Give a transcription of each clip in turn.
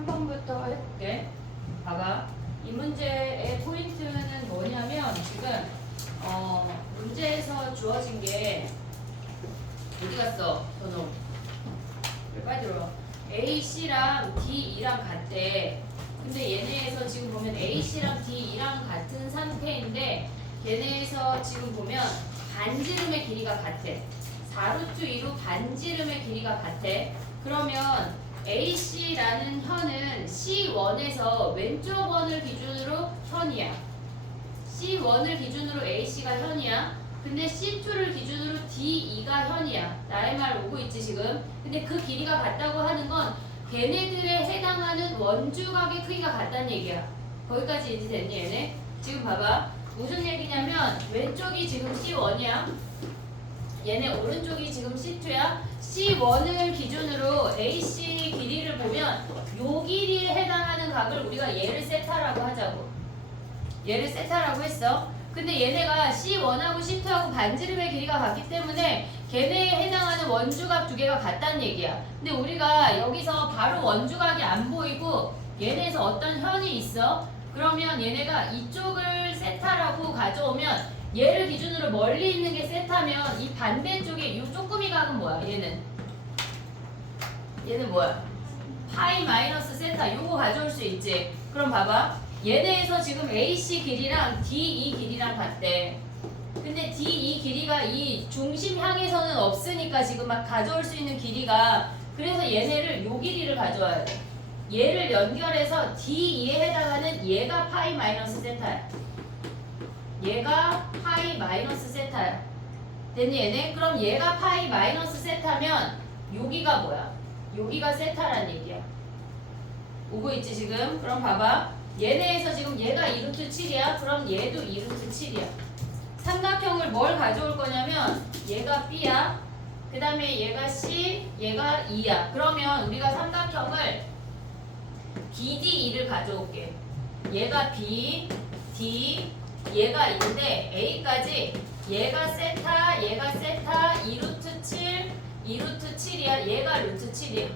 3번부터 해볼게. 봐봐. 이 문제의 포인트는 뭐냐면 지금 문제에서 주어진 게 어디 갔어? 전호. 빨리 들어와. A, C랑 D, E랑 같대. 근데 얘네에서 지금 보면 A, C랑 D, E랑 같은 상태인데 얘네에서 지금 보면 반지름의 길이가 같아. 4루트 2로 반지름의 길이가 같아. 그러면 AC라는 현은 C1에서 왼쪽 원을 기준으로 현이야. C1을 기준으로 AC가 현이야. 근데 C2를 기준으로 DE가 현이야. 나의 말 오고 있지 지금? 근데 그 길이가 같다고 하는 건 걔네들에 해당하는 원주각의 크기가 같다는 얘기야. 거기까지 이해됐니 얘네? 지금 봐봐. 무슨 얘기냐면 왼쪽이 지금 C1이야. 얘네 오른쪽이 지금 C2야. C1을 기준으로 AC 길이를 보면 요 길이에 해당하는 각을 우리가 얘를 세타라고 하자고. 얘를 세타라고 했어. 근데 얘네가 C1하고 C2하고 반지름의 길이가 같기 때문에 걔네에 해당하는 원주각 두 개가 같다는 얘기야. 근데 우리가 여기서 바로 원주각이 안 보이고 얘네에서 어떤 현이 있어? 그러면 얘네가 이쪽을 세타라고 가져오면 얘를 기준으로 멀리 있는 게 세타면 이 반대쪽에 이 쪼끄미 각은 뭐야? 얘는 뭐야? 파이 마이너스 세타. 요거 가져올 수 있지. 그럼 봐봐. 얘네에서 지금 AC 길이랑 DE 길이랑 같대. 근데 DE 길이가 이 중심 향에서는 없으니까 지금 막 가져올 수 있는 길이가, 그래서 얘네를 요 길이를 가져와야 돼. 얘를 연결해서 DE에 해당하는 얘가 파이 마이너스 세타야. 얘가 파이 마이너스 세타야. 됐니 얘네? 그럼 얘가 파이 마이너스 세타면 여기가 뭐야? 여기가 세타란 얘기야. 오고 있지 지금? 그럼 봐봐. 얘네에서 지금 얘가 2루트 7이야. 그럼 얘도 2루트 7이야. 삼각형을 뭘 가져올 거냐면 얘가 B야. 그 다음에 얘가 C, 얘가 E야. 그러면 우리가 삼각형을 BDE를 가져올게. 얘가 B, D, 얘가 E인데 A까지 얘가 세타, 얘가 세타, 2루트 7, 2루트 7이야. 얘가 루트 7이야.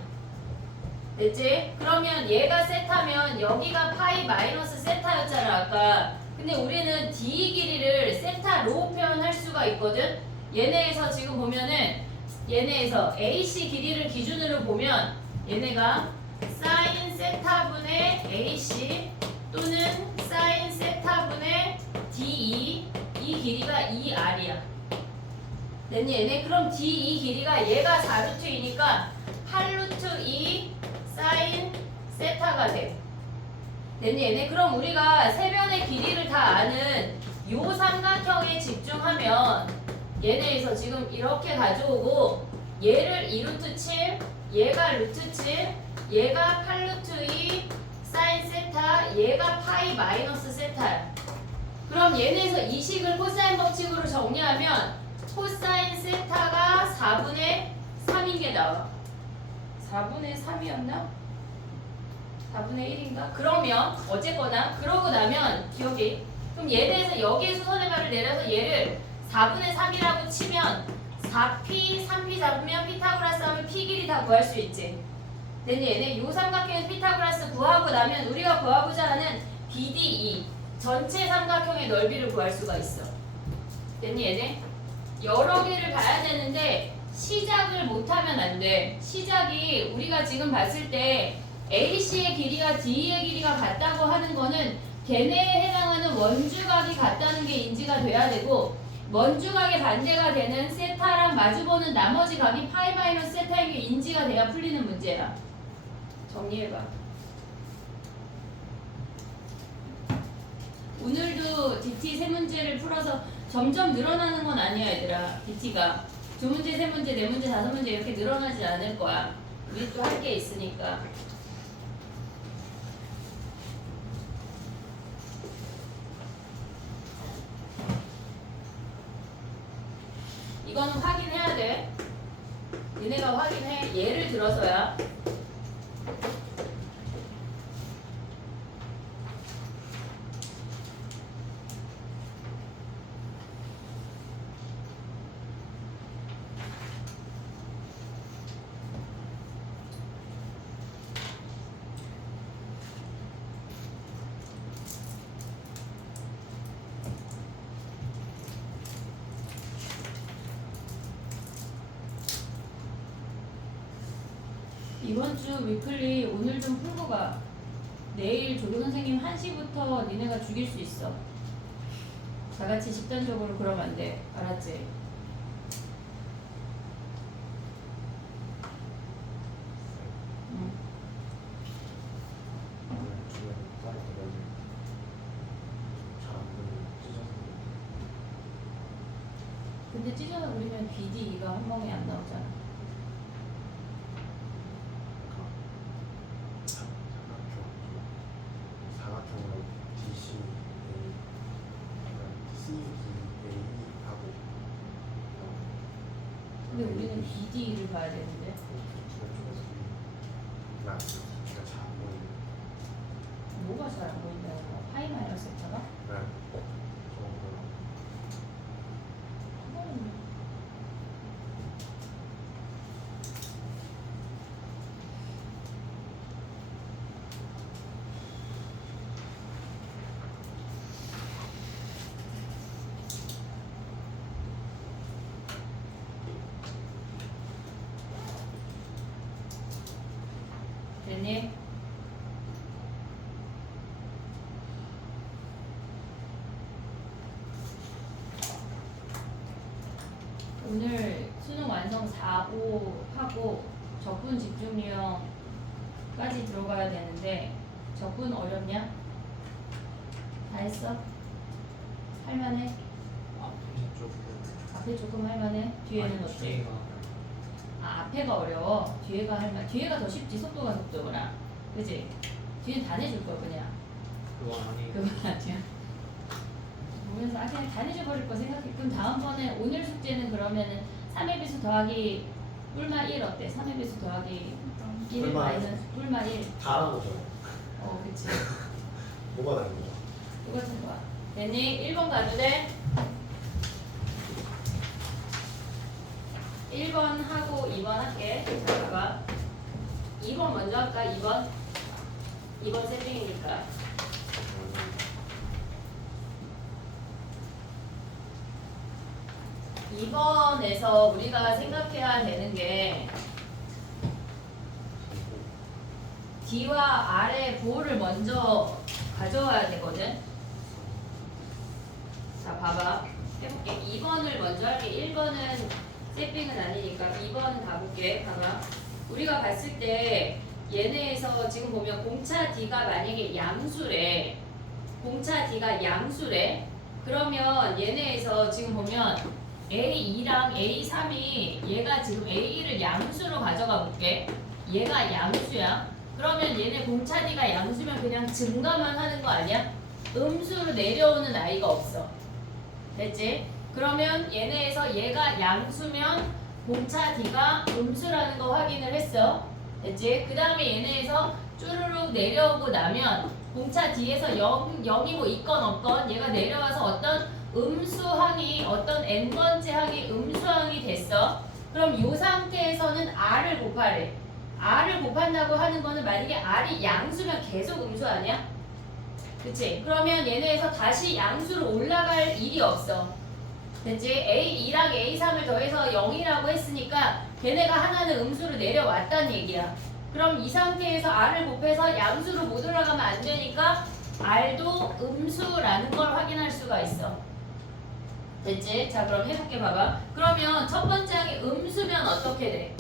됐지? 그러면 얘가 세타면 여기가 파이 마이너스 세타였잖아 아까. 근데 우리는 D 길이를 세타로 표현할 수가 있거든. 얘네에서 지금 보면은 얘네에서 AC 길이를 기준으로 보면 얘네가 사인 세타분의 AC 또는 사인 세타분의 DE, 이 길이가 2R이야. 됐니 얘네? 그럼 DE 길이가 얘가 4루트이니까 8루트 2 사인 세타가 돼. 됐니 얘네? 그럼 우리가 세변의 길이를 다 아는 요 삼각형에 집중하면 얘네에서 지금 이렇게 가져오고 얘를 2루트 7, 얘가 루트 7, 얘가 8루트 2 사인 세타, 얘가 파이 마이너스 세타야. 그럼 얘네에서 이 식을 코사인 법칙으로 정리하면 코사인 세타가 4분의 3인 게 나와. 4분의 3이었나? 4분의 1인가? 그러면 어쨌거나 그러고 나면 기억이, 그럼 얘네에서 여기에 수선의 발을 내려서 얘를 4분의 3이라고 치면 4P, 3P 잡으면 피타고라스 하면 P 길이 다 구할 수 있지. 됐니 얘네? 요 삼각형에서 피타고라스 구하고 나면 우리가 구하고자 하는 BDE 전체 삼각형의 넓이를 구할 수가 있어. 됐니 얘네? 여러 개를 봐야 되는데 시작을 못하면 안 돼. 시작이 우리가 지금 봤을 때 AC의 길이가 DE의 길이가 같다고 하는 거는 걔네에 해당하는 원주각이 같다는 게 인지가 돼야 되고, 원주각의 반대가 되는 세타랑 마주보는 나머지 각이 파이 마이너스 세타인 게 인지가 돼야 풀리는 문제야. 정리해봐. 오늘도 DT 세 문제를 풀어서 점점 늘어나는 건 아니야 얘들아. DT가 두 문제, 세 문제, 네 문제, 다섯 문제 이렇게 늘어나지 않을 거야. 우리 또 할 게 있으니까. 이거는 확인해야 돼. 니네가 확인해. 예를 들어서야. 이번 주 위클리 오늘 좀 풀고 가. 내일 조교 선생님 1시부터 니네가 죽일 수 있어. 다 같이 집단적으로 그러면 안 돼. 알았지? 응. 근데 찢어서 그리면 BD가 한 번에 안 나오잖아. 사각형으로 DC, CDA하고 근데 우리는 BD를 봐야 되는데. 제가 잘 안 보이는. 뭐가 잘 안 보인다는 거야? 파이 마이너스 세타가? 네. 저런 거랑. 됐니? 오늘 수능 완성 4, 5 하고 적분 집중력까지 들어가야 되는데 적분 어렵냐? 다 했어? 할만해? 앞에 조금 할만해? 뒤에는 어때? 아, 앞에가 어려워. 뒤에가 할만. 뒤에가 더 쉽지. 속도가 속도구나. 그지? 뒤엔 다 내줄 거 그냥. 그건 아니에요. 그건 아니야. 보면서 아 그냥 다 내줘버릴 거 생각해. 그럼 다음번에 오늘 숙제는 그러면은 3의 비수 더하기 뿔마 1 어때? 3의 비수 더하기 1 뿔마 마이너스 뿔마 1. 다 하는 거죠. 그치. 뭐가 다른 거죠? 똑같은 거야. 됐니? 1번 가도 돼? 1번 하고 2번 할게. 자, 봐봐. 2번 먼저 할까? 2번? 2번 세팅이니까. 2번에서 우리가 생각해야 되는 게 D와 R의 부호를 먼저 가져와야 되거든. 자, 봐봐. 해볼게. 2번을 먼저 할게. 1번은 세핑은 아니니까 2번 가볼게. 봐봐. 우리가 봤을 때 얘네에서 지금 보면 공차 D가 만약에 양수래. 공차 D가 양수래. 그러면 얘네에서 지금 보면 A2랑 A3이 얘가 지금 A1을 양수로 가져가 볼게. 얘가 양수야. 그러면 얘네 공차 D가 양수면 그냥 증가만 하는 거 아니야? 음수로 내려오는 아이가 없어. 됐지? 그러면 얘네에서 얘가 양수면 공차 D가 음수라는 거 확인을 했어. 됐지? 그 다음에 얘네에서 쭈루룩 내려오고 나면 공차 D에서 0이 뭐 있건 없건 얘가 내려와서 어떤 음수항이 어떤 n번째 항이 음수항이 됐어. 그럼 이 상태에서는 R을 곱하래. R을 곱한다고 하는 거는 만약에 R이 양수면 계속 음수 아니야? 그치? 그러면 얘네에서 다시 양수로 올라갈 일이 없어. 됐지? A2랑 A3을 더해서 0이라고 했으니까 걔네가 하나는 음수로 내려왔단 얘기야. 그럼 이 상태에서 R을 곱해서 양수로 못 올라가면 안 되니까 R도 음수라는 걸 확인할 수가 있어. 됐지? 자, 그럼 해볼게. 봐봐. 그러면 첫 번째 항이 음수면 어떻게 돼?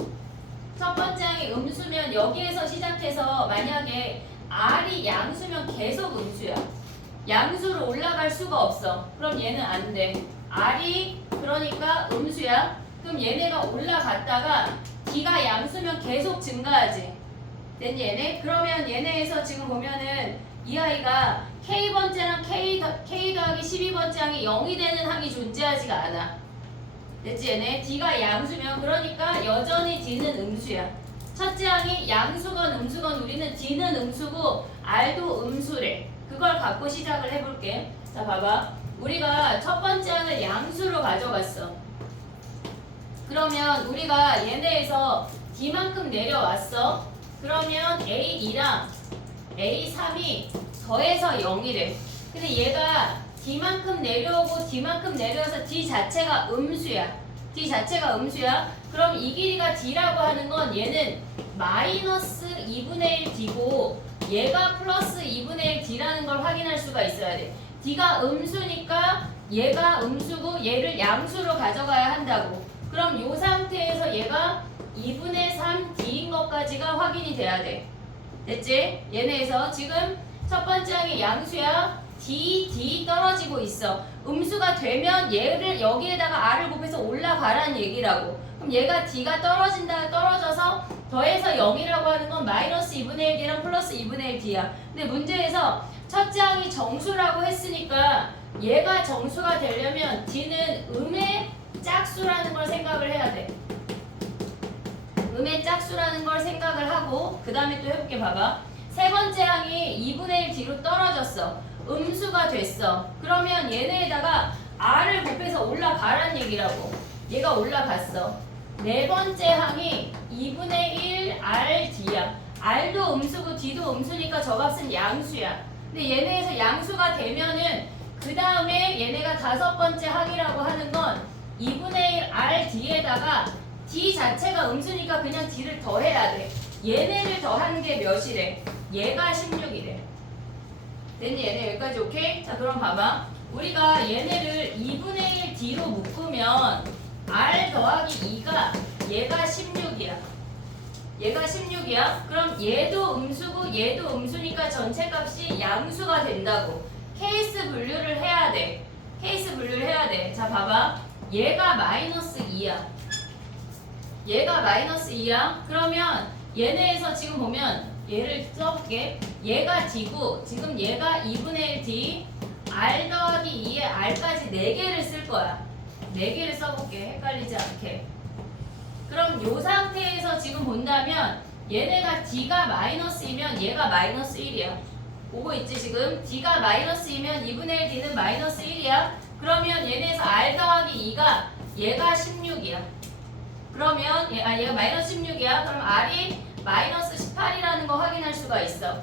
첫 번째 항이 음수면 여기에서 시작해서 만약에 R이 양수면 계속 음수야. 양수로 올라갈 수가 없어. 그럼 얘는 안 돼. R이 그러니까 음수야. 그럼 얘네가 올라갔다가 D가 양수면 계속 증가하지. 됐니 얘네? 그러면 얘네에서 지금 보면은 이 아이가 K번째랑 K 더하기 12번째 항이 0이 되는 항이 존재하지가 않아. 됐지 얘네? D가 양수면 그러니까 여전히 D는 음수야. 첫째 항이 양수건 음수건 우리는 D는 음수고 R도 음수래. 그걸 갖고 시작을 해볼게. 자, 봐봐. 우리가 첫 번째 항을 양수로 가져갔어. 그러면 우리가 얘네에서 D만큼 내려왔어. 그러면 A2랑 A3이 더해서 0이래. 근데 얘가 D만큼 내려오고 D만큼 내려와서 D 자체가 음수야. D 자체가 음수야. 그럼 이 길이가 D라고 하는 건 얘는 마이너스 2분의 1 D고 얘가 플러스 2분의 1 D라는 걸 확인할 수가 있어야 돼. D가 음수니까 얘가 음수고 얘를 양수로 가져가야 한다고. 그럼 이 상태에서 얘가 2분의 3 D인 것까지가 확인이 돼야 돼. 됐지? 얘네에서 지금 첫 번째 항이 양수야. D 떨어지고 있어. 음수가 되면 얘를 여기에다가 R을 곱해서 올라가라는 얘기라고. 그럼 얘가 D가 떨어져서 더해서 0이라고 하는 건 마이너스 2분의 1 D랑 플러스 2분의 1 D야. 근데 문제에서 첫째 항이 정수라고 했으니까 얘가 정수가 되려면 D는 음의 짝수라는 걸 생각을 해야 돼. 음의 짝수라는 걸 생각을 하고 그 다음에 또 해볼게. 봐봐. 세 번째 항이 2분의 1 D로 떨어졌어. 음수가 됐어. 그러면 얘네에다가 R을 곱해서 올라가란 얘기라고. 얘가 올라갔어. 네 번째 항이 2분의 1 R D야. R도 음수고 D도 음수니까 저 값은 양수야. 근데 얘네에서 양수가 되면은 그 다음에 얘네가 다섯 번째 항이라고 하는 건 2분의 1 R D에다가 D 자체가 음수니까 그냥 D를 더해야 돼. 얘네를 더한 게 몇이래? 얘가 16이래. 됐니? 얘네 여기까지 오케이? 자 그럼 봐봐. 우리가 얘네를 2분의 1 D로 묶으면 R 더하기 2가 얘가 16이야. 얘가 16이야. 그럼 얘도 음수고 얘도 음수니까 전체 값이 양수가 된다고. 케이스 분류를 해야 돼. 케이스 분류를 해야 돼. 자 봐봐. 얘가 마이너스 2야. 얘가 마이너스 2야. 그러면 얘네에서 지금 보면 얘를 써볼게. 얘가 D고 지금 얘가 2분의 1 D R 더하기 2에 R까지 4개를 쓸 거야. 4개를 써볼게. 헷갈리지 않게. 그럼 이 상태에서 지금 본다면 얘네가 D가 마이너스이면 얘가 마이너스 1이야. 오고 있지 지금? D가 마이너스이면 2분의 1 D는 마이너스 1이야. 그러면 얘네에서 R 더하기 2가 얘가 16이야. 그러면 얘가 마이너스 16이야. 그럼 R이 마이너스 18이라는 거 확인할 수가 있어.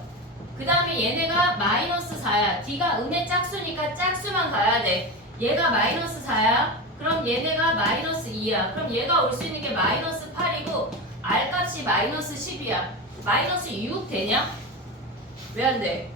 그 다음에 얘네가 마이너스 4야. D가 음의 짝수니까 짝수만 가야 돼. 얘가 마이너스 4야. 그럼 얘네가 마이너스 2야. 그럼 얘가 올 수 있는 게 마이너스 8이고 R 값이 마이너스 10이야. 마이너스 6 되냐? 왜 안 돼?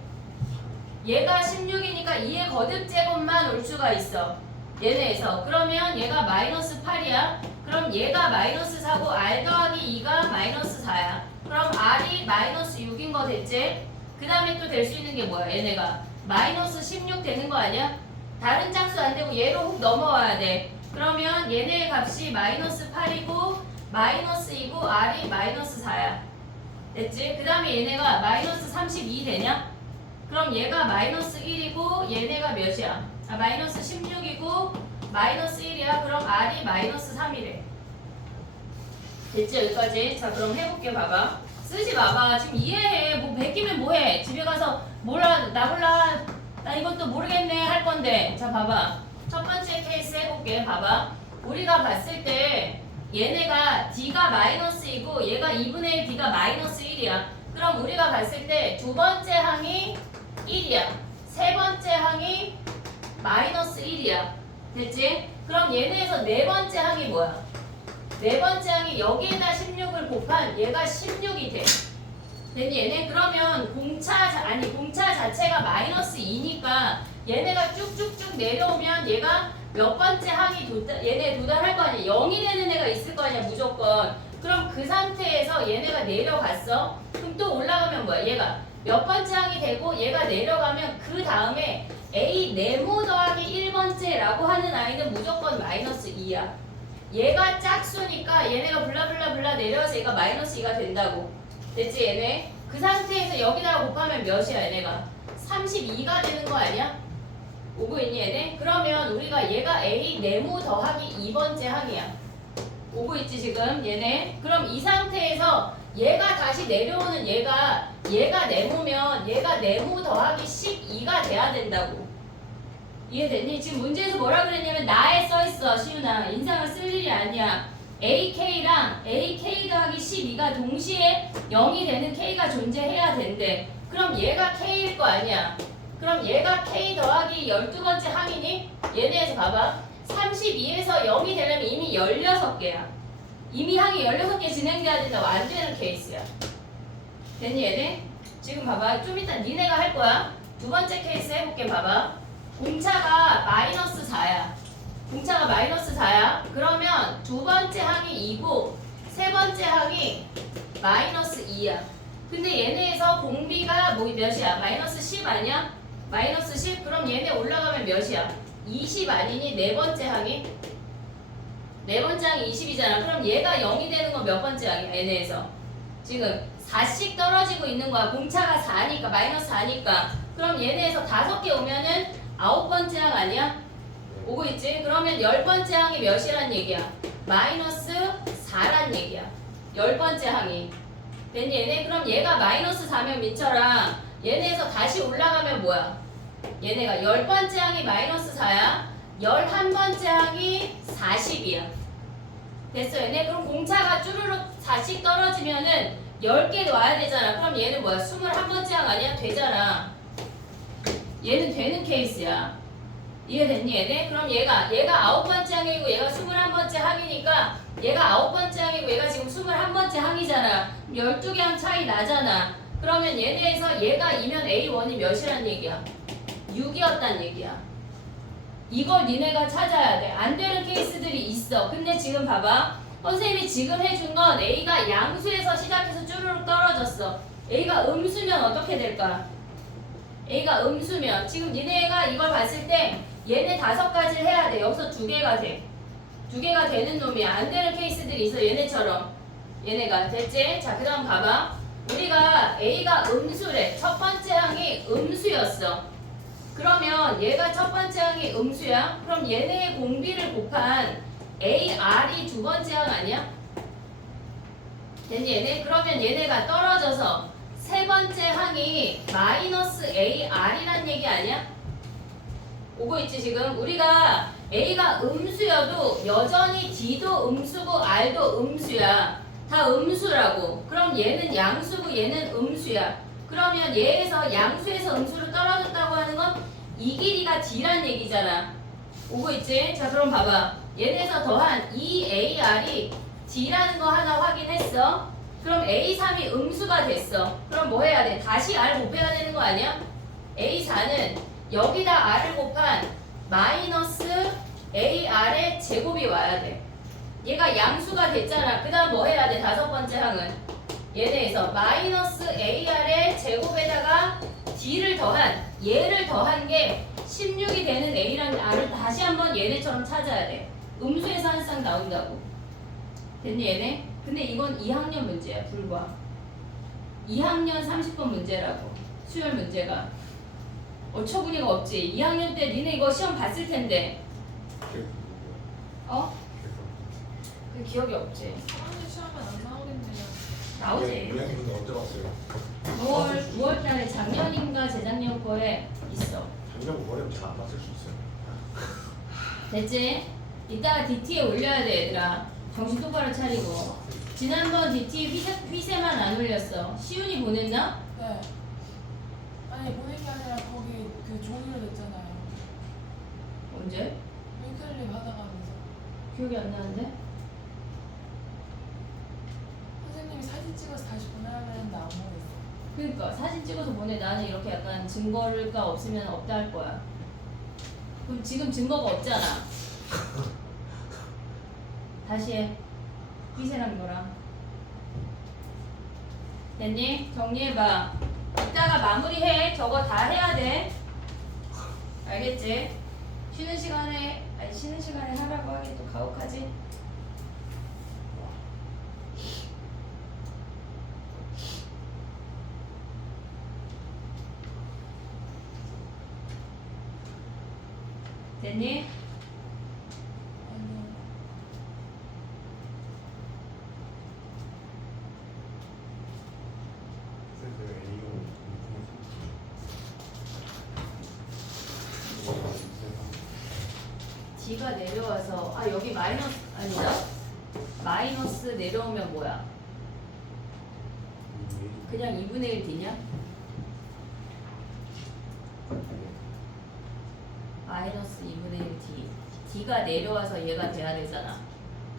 얘가 16이니까 2의 거듭제곱만 올 수가 있어. 얘네에서. 그러면 얘가 마이너스 8이야. 그럼 얘가 마이너스 4고 R 더하기 2가 마이너스 4야. 그럼 R이 마이너스 6인 거 됐지? 그 다음에 또 될 수 있는 게 뭐야? 얘네가 마이너스 16 되는 거 아니야? 다른 짝수 안 되고 얘로 훅 넘어와야 돼. 그러면 얘네의 값이 마이너스 8이고 마이너스 2고 R이 마이너스 4야. 됐지? 그 다음에 얘네가 마이너스 32 되냐? 그럼 얘가 마이너스 1이고 얘네가 몇이야? 마이너스 16이고 마이너스 1이야. 그럼 R이 마이너스 3이래. 됐지? 여기까지. 자 그럼 해볼게. 봐봐. 쓰지 마봐. 지금 이해해. 뭐 베끼면 뭐해? 집에 가서 몰라 나 몰라 나 이것도 모르겠네 할 건데. 자 봐봐. 첫 번째 케이스 해볼게. 봐봐. 우리가 봤을 때 얘네가 D가 마이너스 2고 얘가 2분의 1 D가 마이너스 1이야. 그럼 우리가 봤을 때 두 번째 항이 1이야. 세 번째 항이 마이너스 1이야. 됐지? 그럼 얘네에서 네 번째 항이 뭐야? 네 번째 항이 여기에다 16을 곱한 얘가 16이 돼. 됐니? 얘네 그러면 공차 자체가 마이너스 2니까 얘네가 쭉쭉쭉 내려오면 얘가 몇 번째 항이 얘네 도달할 거 아니야. 0이 되는 애가 있을 거 아니야 무조건. 그럼 그 상태에서 얘네가 내려갔어. 그럼 또 올라가면 뭐야? 얘가 몇 번째 항이 되고 얘가 내려가면 그 다음에 A 네모 더하기 1번째라고 하는 아이는 무조건 마이너스 2야. 얘가 짝수니까 얘네가 블라블라블라 내려와서 얘가 마이너스 2가 된다고. 됐지 얘네? 그 상태에서 여기다가 곱하면 몇이야 얘네가? 32가 되는 거 아니야? 오고 있니 얘네? 그러면 우리가 얘가 A 네모 더하기 2번째 항이야. 오고 있지 지금 얘네? 그럼 이 상태에서 얘가 다시 내려오는 얘가 네모면 얘가 네모 더하기 12가 돼야 된다고. 이해됐니? 지금 문제에서 뭐라 그랬냐면 나에 써있어. 시윤아 인상을 쓸 일이 아니야. AK랑 AK 더하기 12가 동시에 0이 되는 K가 존재해야 된대. 그럼 얘가 K일 거 아니야. 그럼 얘가 K 더하기 12번째 항이니? 얘네에서 봐봐. 32에서 0이 되려면 이미 16개야. 이미 항이 16개 진행돼야 된다고 안 되는 케이스야. 됐니 얘네? 지금 봐봐. 좀 이따 니네가 할 거야. 두 번째 케이스 해볼게. 봐봐. 공차가 마이너스 4야. 공차가 마이너스 4야. 그러면 두 번째 항이 2고 세 번째 항이 마이너스 2야. 근데 얘네에서 공비가 뭐 몇이야? 마이너스 10 아니야? 마이너스 10? 그럼 얘네 올라가면 몇이야? 20 아니니? 네 번째 항이? 네 번째 항이 20이잖아. 그럼 얘가 0이 되는 건 몇 번째 항이야? 얘네에서 지금 4씩 떨어지고 있는 거야. 공차가 4니까 마이너스 4니까. 그럼 얘네에서 5개 오면은 9번째 항 아니야? 오고 있지? 그러면 10번째 항이 몇이란 얘기야? 마이너스 4란 얘기야. 10번째 항이. 됐니 얘네? 그럼 얘가 마이너스 4면 민철아 얘네에서 다시 올라가면 뭐야? 얘네가 10번째 항이 마이너스 4야. 11번째 항이 40이야. 됐어 얘네? 그럼 공차가 쭈루룩 4씩 떨어지면은 10개 와야 되잖아. 그럼 얘는 뭐야? 21번째 항 아니야? 되잖아. 얘는 되는 케이스야. 이해됐니 얘네? 그럼 얘가 9번째 항이고 얘가 21번째 항이니까 얘가 9번째 항이고 얘가 지금 21번째 항이잖아. 12개 항 차이 나잖아. 그러면 얘네에서 얘가 2면 A1이 몇이란 얘기야? 6이었단 얘기야. 이걸 니네가 찾아야 돼. 안 되는 케이스들이 있어. 근데 지금 봐봐. 선생님이 지금 해준 건 A가 양수에서 시작해서 쭈루룩 떨어졌어. A가 음수면 어떻게 될까? A가 음수면 지금 니네가 이걸 봤을 때 얘네 5가지를 해야 돼. 여기서 2개가 돼. 2개가 되는 놈이야. 안 되는 케이스들이 있어. 얘네처럼. 얘네가 됐지? 자, 그 다음 봐봐. 우리가 A가 음수래. 첫 번째 항이 음수였어. 그러면 얘가 첫 번째 항이 음수야. 그럼 얘네의 공비를 곱한 AR이 두 번째 항 아니야? 됐니 얘네? 그러면 얘네가 떨어져서 세 번째 항이 마이너스 AR이란 얘기 아니야? 오고 있지 지금? 우리가 A가 음수여도 여전히 D도 음수고 R도 음수야. 다 음수라고. 그럼 얘는 양수고 얘는 음수야. 그러면 얘에서 양수에서 음수로 떨어졌다고 하는 건 이 길이가 D란 얘기잖아. 오고 있지? 자 그럼 봐봐. 얘네에서 더한 2AR이 D라는 거 하나 확인했어. 그럼 A3이 음수가 됐어. 그럼 뭐 해야 돼? 다시 R 곱해야 되는 거 아니야? A4는 여기다 R을 곱한 마이너스 AR의 제곱이 와야 돼. 얘가 양수가 됐잖아. 그 다음 뭐 해야 돼? 5번째 항은 얘네에서 마이너스 AR의 제곱에다가 D를 더한 얘를 더한 게 16이 되는 A랑 R을 다시 한번 얘네처럼 찾아야 돼. 음수에서 한 쌍 나온다고. 됐니 얘네? 근데 이건 2학년 문제야. 불과 2학년 30번 문제라고. 수열 문제가 어처구니가 없지. 2학년 때 니네 이거 시험 봤을 텐데 어? 그 기억이 없지. 사람들 시험은 안 나오겠네요. 나오지. 우리 학교는 언제 왔어요? 9월 달에 작년인가 재작년 거에 있어. 작년 5월에 제가 안 봤을 수 있어요. 됐지? 이따가 DT에 올려야 돼 얘들아. 정신 똑바로 차리고. 지난번 DT 휘세만 안 올렸어. 시윤이 보냈나? 네. 아니 보낸 게 아니라 거기 그 종이로 냈잖아요. 언제? 윙클립 하다가면서 기억이 안 나는데? 선생님이 사진 찍어서 다시 보내라고 했는데 안 보냈어. 그러니까 사진 찍어서 보내. 나는 이렇게 약간 증거가 없으면 없다 할 거야. 그럼 지금 증거가 없잖아. 다시 해. 휘세랑 너랑. 됐니? 정리해봐. 이따가 마무리해. 저거 다 해야 돼. 알겠지? 쉬는 시간에 하라고 하기 또 가혹하지? 됐니? 아니요. 선생님 A용 D가 내려와서 여기 마이너스 아니다. 마이너스 내려오면 뭐야? 그냥 2분의 1 D냐? 마이너스 2분의 1 D. D가 내려와서 얘가 돼야 되잖아.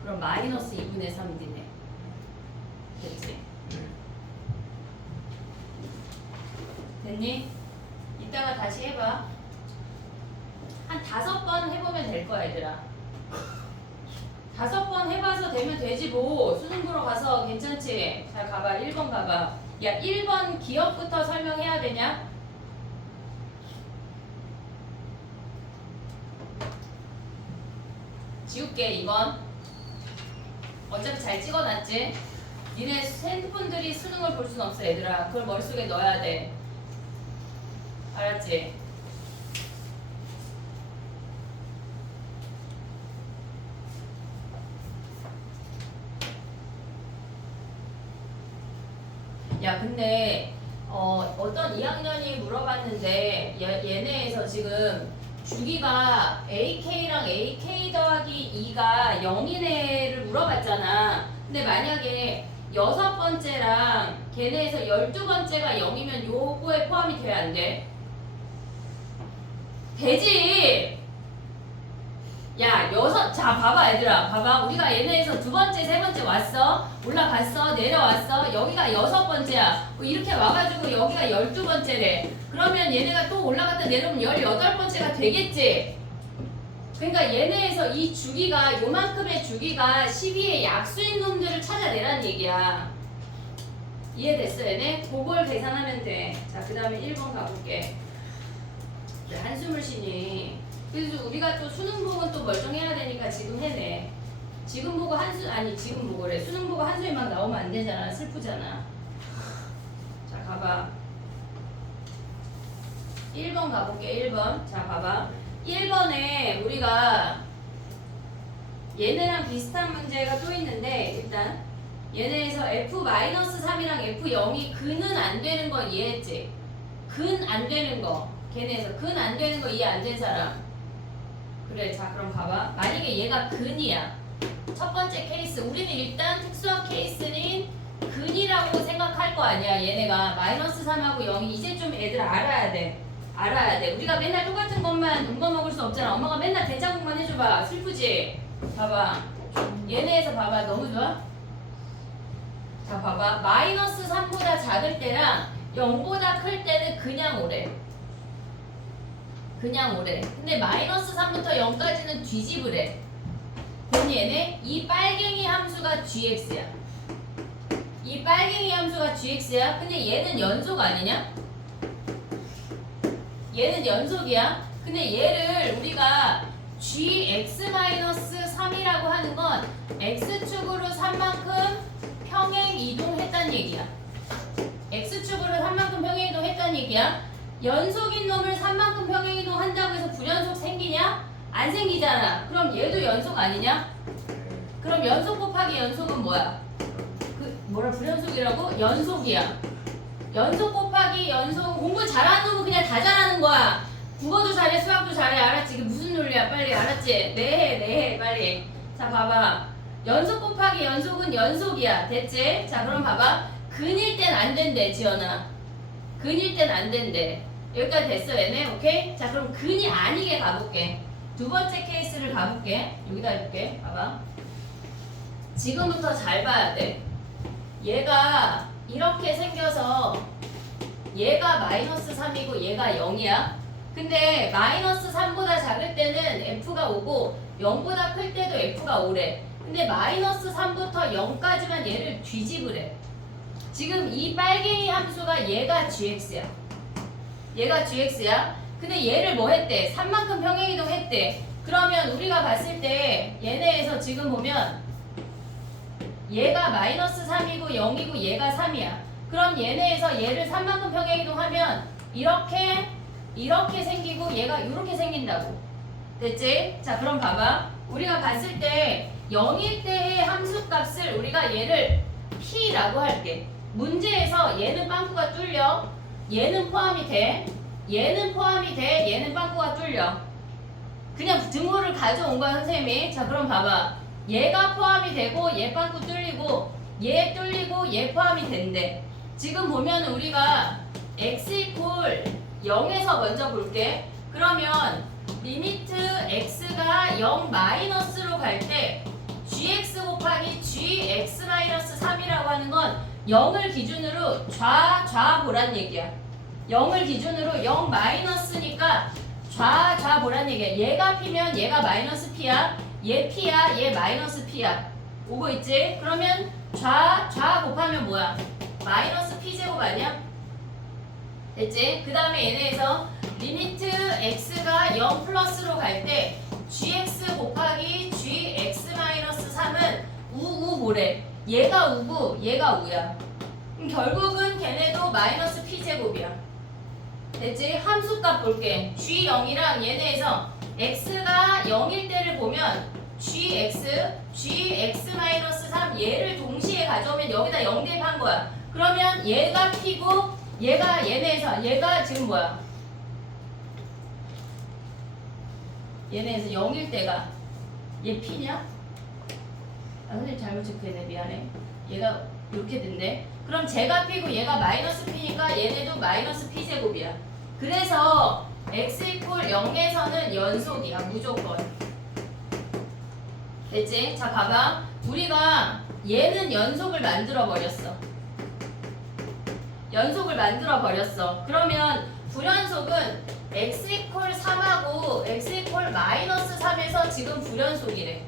그럼 마이너스 2분의 3D네. 됐지? 됐니? 이따가 다시 해봐. 한 5번 해보면 될 거야, 얘들아. 5번 해봐서 되면 되지 뭐. 수능 보러 가서 괜찮지? 자, 가봐. 1번 가봐. 야, 1번 기억부터 설명해야 되냐? 지울게. 2번. 어차피 잘 찍어놨지? 니네 핸드폰들이 수능을 볼 순 없어, 얘들아. 그걸 머릿속에 넣어야 돼. 알았지? 야, 근데 어떤 2학년이 물어봤는데 얘네에서 지금 주기가 AK랑 AK 더하기 2가 0인 애를 물어봤잖아. 근데 만약에 6번째랑 걔네에서 12번째가 0이면 요거에 포함이 돼야 안 돼? 되지! 야, 자, 봐봐, 얘들아. 봐봐. 우리가 얘네에서 2번째, 3번째 왔어. 올라갔어. 내려왔어. 여기가 6번째야. 이렇게 와가지고 여기가 12번째래. 그러면 얘네가 또 올라갔다 내려오면 18번째가 되겠지? 그러니까 얘네에서 이 주기가, 요만큼의 주기가 12의 약수인 놈들을 찾아내라는 얘기야. 이해됐어, 얘네? 그걸 계산하면 돼. 자, 그 다음에 1번 가볼게. 왜 한숨을 쉬니? 그래서 우리가 또 수능 보고 또 멀쩡해야 되니까 지금 해내. 지금 보고 지금 보고래. 수능 보고 한숨이 막 나오면 안 되잖아. 슬프잖아. 자, 가봐. 1번 가볼게. 1번. 자, 봐봐. 1번에 우리가 얘네랑 비슷한 문제가 또 있는데 일단 얘네에서 F-3이랑 F0이 근은 안 되는 거 이해했지? 근 안 되는 거. 걔네에서 근 안 되는 거 이해 안 된 사람. 그래, 자, 그럼 봐봐. 만약에 얘가 근이야. 첫 번째 케이스. 우리는 일단 특수한 케이스는 근이라고 생각할 거 아니야. 얘네가 마이너스 3하고 0이 이제 좀 애들 알아야 돼. 알아야 돼. 우리가 맨날 똑같은 것만 눈거 먹을 수 없잖아. 엄마가 맨날 대장국만 해줘봐. 슬프지? 봐봐. 얘네에서 봐봐. 너무 좋아? 자, 봐봐. 마이너스 3보다 작을 때랑 0보다 클 때는 그냥 오래. 그냥 오래. 근데 마이너스 3부터 0까지는 뒤집으래. 그럼 얘네 이 빨갱이 함수가 gx야. 이 빨갱이 함수가 gx야. 근데 얘는 연속 아니냐? 얘는 연속이야. 근데 얘를 우리가 gx-3이라고 하는 건 x축으로 3만큼 평행 이동했단 얘기야. x축으로 3만큼 평행 이동했단 얘기야. 연속인 놈을 3만큼 평행 이동한다고 해서 불연속 생기냐? 안 생기잖아. 그럼 얘도 연속 아니냐? 그럼 연속 곱하기 연속은 뭐야? 불연속이라고? 연속이야. 연속 곱하기 연속. 공부 잘하는 놈은 그냥 다 잘하는 거야. 국어도 잘해, 수학도 잘해. 알았지? 이게 무슨 논리야? 빨리 알았지? 네, 빨리. 자, 봐봐. 연속 곱하기 연속은 연속이야. 됐지? 자, 그럼 봐봐. 근일 땐 안 된대, 지연아. 근일 땐 안 된대. 여기까지 됐어, 얘네? 오케이? 자, 그럼 근이 아니게 가볼게. 두 번째 케이스를 가볼게. 여기다 해볼게. 봐봐. 지금부터 잘 봐야 돼. 얘가 이렇게 생겨서 얘가 마이너스 3이고 얘가 0이야. 근데 마이너스 3보다 작을 때는 F가 오고 0보다 클 때도 F가 오래. 근데 마이너스 3부터 0까지만 얘를 뒤집으래. 지금 이 빨갱이 함수가 얘가 gx야. 얘가 gx야. 근데 얘를 뭐 했대? 3만큼 평행이동 했대. 그러면 우리가 봤을 때 얘네에서 지금 보면 얘가 마이너스 3이고 0이고 얘가 3이야. 그럼 얘네에서 얘를 3만큼 평행이동하면 이렇게 생기고 얘가 이렇게 생긴다고. 됐지? 자, 그럼 봐봐. 우리가 봤을 때 0일 때의 함수값을 우리가 얘를 p라고 할게. 문제에서 얘는 빵꾸가 뚫려. 얘는 포함이 돼. 얘는 포함이 돼. 얘는 빵꾸가 뚫려. 그냥 등호를 가져온 거야, 선생님이. 자, 그럼 봐봐. 얘가 포함이 되고 얘 빵꾸 뚫리고 얘 뚫리고 얘 포함이 된대. 지금 보면 우리가 x 이퀄 0에서 먼저 볼게. 그러면 리미트 x가 0 마이너스로 갈 때 gx 곱하기 gx-3이라고 하는 건 0을 기준으로 좌 보란 얘기야. 0을 기준으로 0 마이너스니까 좌 보란 얘기야. 얘가 p면 얘가 마이너스 p야. 얘 p야. 얘 마이너스 p야. 오고 있지? 그러면 좌 곱하면 뭐야? 마이너스 p제곱 아니야? 됐지? 그 다음에 얘네에서 리미트 x가 0 플러스로 갈 때 gx 곱하기 gx-3은 우 보래. 얘가 우고 얘가 우야. 그럼 결국은 걔네도 마이너스 p제곱이야. 됐지? 함수값 볼게. g0이랑 얘네에서 x가 0일 때를 보면 gx-3 얘를 동시에 가져오면 여기다 0 대입한 거야. 그러면 얘가 p고 얘가 얘네에서 얘가 지금 뭐야? 얘네에서 0일 때가 얘 p냐? 아 선생님 잘못 체크했네. 미안해. 얘가 이렇게 된대. 그럼 제가 p고 얘가 마이너스 p니까 얘네도 마이너스 p제곱이야. 그래서 x 이퀄 0에서는 연속이야. 무조건. 됐지? 자 봐봐. 우리가 얘는 연속을 만들어 버렸어. 그러면 불연속은 x 이퀄 3하고 x 이퀄 마이너스 3에서 지금 불연속이래.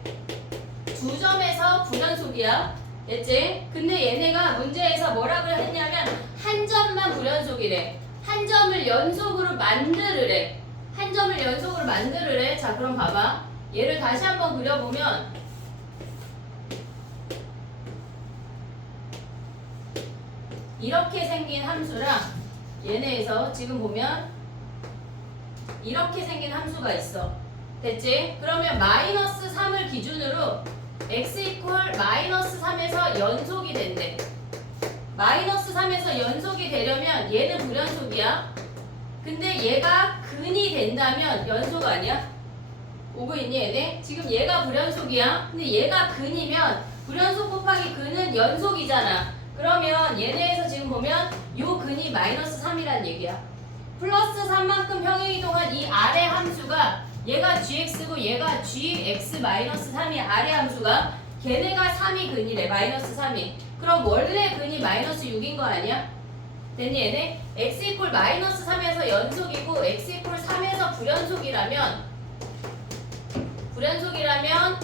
두 점에서 불연속이야. 됐지? 근데 얘네가 문제에서 뭐라 그래 했냐면 한 점만 불연속이래. 한 점을 연속으로 만들으래. 자 그럼 봐봐. 얘를 다시 한번 그려보면 이렇게 생긴 함수랑 얘네에서 지금 보면 이렇게 생긴 함수가 있어. 됐지? 그러면 마이너스 3을 기준으로 x 이퀄 마이너스 3에서 연속이 된대. 마이너스 3에서 연속이 되려면 얘는 불연속이야. 근데 얘가 근이 된다면 연속 아니야? 오고 있니 얘네? 지금 얘가 불연속이야. 근데 얘가 근이면 불연속 곱하기 근은 연속이잖아. 그러면 얘네에서 지금 보면 요 근이 마이너스 3이란 얘기야. 플러스 3만큼 평행이동한 이 아래 함수가 얘가 gx고 얘가 gx-3이 아래 함수가 걔네가 3이 근이래. 마이너스 3이. 그럼 원래 근이 마이너스 6인 거 아니야? 됐니 얘네? x 이퀄 마이너스 3에서 연속이고 x 이퀄 3에서 불연속이라면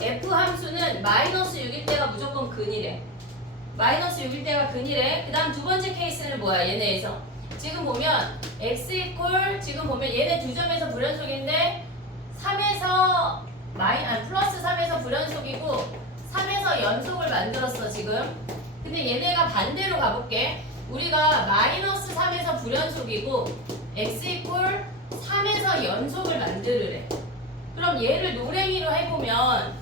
f 함수는 마이너스 6일 때가 무조건 근이래. 마이너스 6일 때가 근이래. 그 다음 두 번째 케이스는 뭐야 얘네에서? 지금 보면 x 이퀄 지금 보면 얘네 두 점에서 불연속인데 3에서 플러스 3에서 불연속이고 3에서 연속을 만들었어 지금. 근데 얘네가 반대로 가볼게. 우리가 마이너스 3에서 불연속이고 x 이퀄 3에서 연속을 만들으래. 그럼 얘를 노랭이로 해보면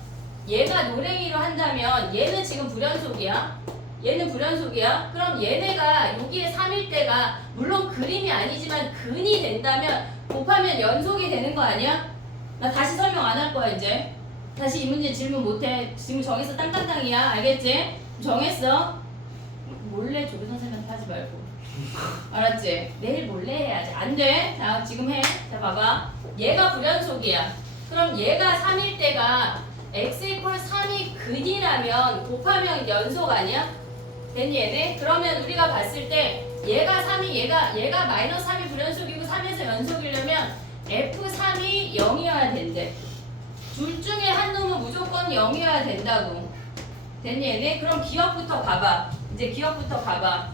얘가 노랭이로 한다면 얘는 지금 불연속이야. 그럼 얘네가 여기에 3일 때가 물론 그림이 아니지만 근이 된다면 곱하면 연속이 되는 거 아니야? 나 다시 설명 안 할 거야 이제. 다시 이 문제 질문 못해. 지금 정했어. 땅땅땅이야. 알겠지? 정했어. 몰래 조교 선생님한테 하지 말고. 알았지? 내일 몰래 해야지. 안 돼. 자 지금 해. 자 봐봐. 얘가 불연속이야. 그럼 얘가 3일 때가 x 이퀄 3이 근이라면 곱하면 연속 아니야? 됐니 얘네? 그러면 우리가 봤을 때 얘가 3이 얘가 마이너스 3이 불연속이고 3에서 연속이려면 f3이 0이어야 된대. 둘 중에 한 놈은 무조건 0이어야 된다고. 됐니 얘네? 그럼 기억부터 봐봐. 이제 기억부터 봐봐.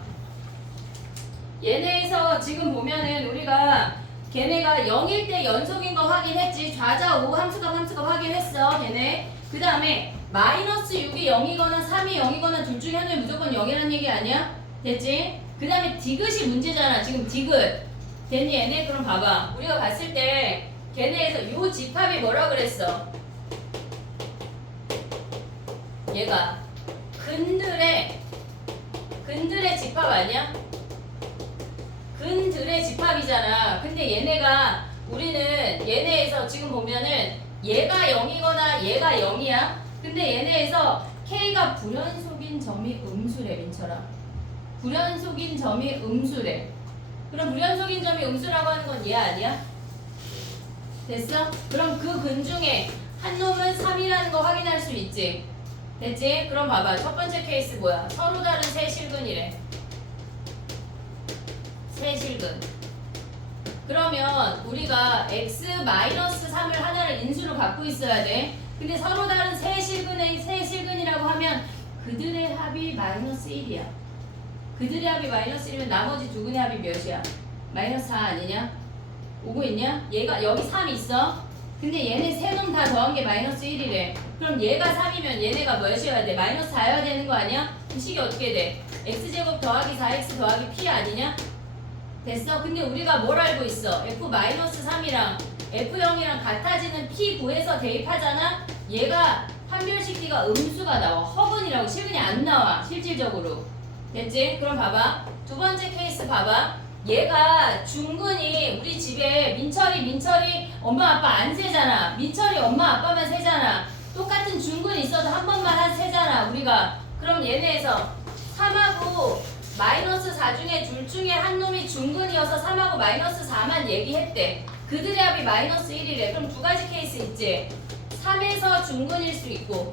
얘네에서 지금 보면은 우리가 걔네가 0일 때 연속인 거 확인했지. 좌좌우 함수값 확인했어. 걔네. 그 다음에 마이너스 6이 0이거나 3이 0이거나 둘 중에 한 놈이 무조건 0이라는 얘기 아니야? 됐지? 그 다음에 디귿이 문제잖아. 지금 디귿. 됐니 얘네? 그럼 봐봐. 우리가 봤을 때 걔네에서 요 집합이 뭐라 그랬어? 얘가 근들의 집합 아니야? 근들의 집합이잖아. 근데 얘네가 우리는 얘네에서 지금 보면은 얘가 0이거나 얘가 0이야. 근데 얘네에서 K가 불연속인 점이 음수래. 민철아. 불연속인 점이 음수래. 그럼 불연속인 점이 음수라고 하는 건 얘 아니야? 됐어? 그럼 그 근 중에 한 놈은 3이라는 거 확인할 수 있지. 됐지? 그럼 봐봐. 첫 번째 케이스 뭐야? 서로 다른 세 실근이래. 세 실근. 그러면 우리가 x-3을 하나를 인수로 갖고 있어야 돼. 근데 서로 다른 세 실근이라고 하면 그들의 합이 -1이야. 그들의 합이 -1이면 나머지 두 근의 합이 몇이야? -4 아니냐? 오고 있냐? 얘가 여기 3 있어. 근데 얘네 세 놈 다 더한 게 -1이래. 그럼 얘가 3이면 얘네가 몇이어야 돼? -4여야 되는 거 아니야? 그 식이 어떻게 돼? x제곱 더하기 4x 더하기 p 아니냐? 됐어? 근데 우리가 뭘 알고 있어? f-3이랑 f0이랑 같아지는 p 구해서 대입하잖아? 얘가 판별식기가 음수가 나와. 허근이라고 실근이 안 나와. 실질적으로. 됐지? 그럼 봐봐. 두 번째 케이스 봐봐. 얘가 중근이 우리 집에 민철이 엄마 아빠 안 세잖아. 민철이 엄마 아빠만 세잖아. 똑같은 중근이 있어도 한 번만 세잖아 우리가. 그럼 얘네에서 3하고 -4 중에 둘 중에 한 놈이 중근이어서 3하고 -4만 얘기했대. 그들의 합이 -1이래. 그럼 두 가지 케이스 있지. 3에서 중근일 수 있고,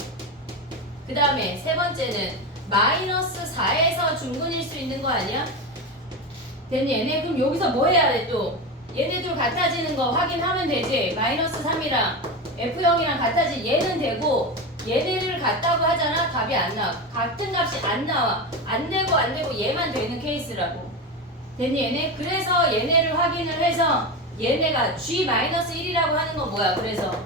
그 다음에 세 번째는 -4에서 중근일 수 있는 거 아니야? 됐니? 얘네 그럼 여기서 뭐 해야 돼 또? 얘네들 같아지는 거 확인하면 되지. -3이랑 F0이랑 같아지. 얘는 되고 얘네를 같다고 하잖아. 답이 안 나와. 같은 값이 안 나와. 안 되고 얘만 되는 케이스라고. 됐니? 얘네? 그래서 얘네를 확인을 해서 얘네가 G-1이라고 하는 건 뭐야? 그래서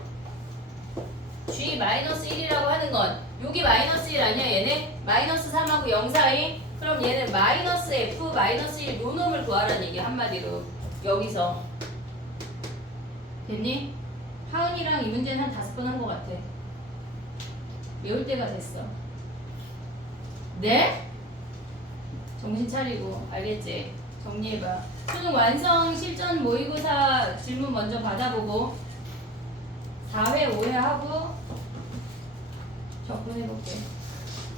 G-1이라고 하는 건 여기 -1 아니야 얘네? -3하고 0 사이? 그럼 얘는 -F, -1 요 놈을 구하라는 얘기 한마디로 여기서. 됐니? 하은이랑 이 문제는 한 5번 한 것 같아. 외울 때가 됐어. 네? 정신 차리고 알겠지? 정리해봐. 수능 완성 실전 모의고사 질문 먼저 받아보고 4회 5회 하고 접근해볼게.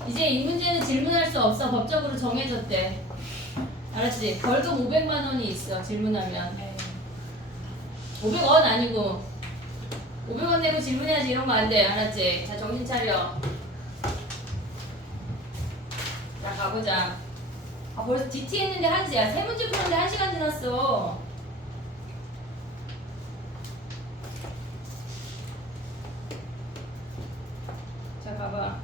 이제 이 문제는 질문할 수 없어. 법적으로 정해졌대. 알았지? 벌금 500만 원이 있어. 질문하면 500원 아니고 500원 내고 질문해야지. 이런 거 안 돼. 알았지? 자, 정신 차려. 자, 가보자. 아, 벌써 DT 했는데 야, 세 문제 풀었는데 1시간 지났어. 자, 봐봐.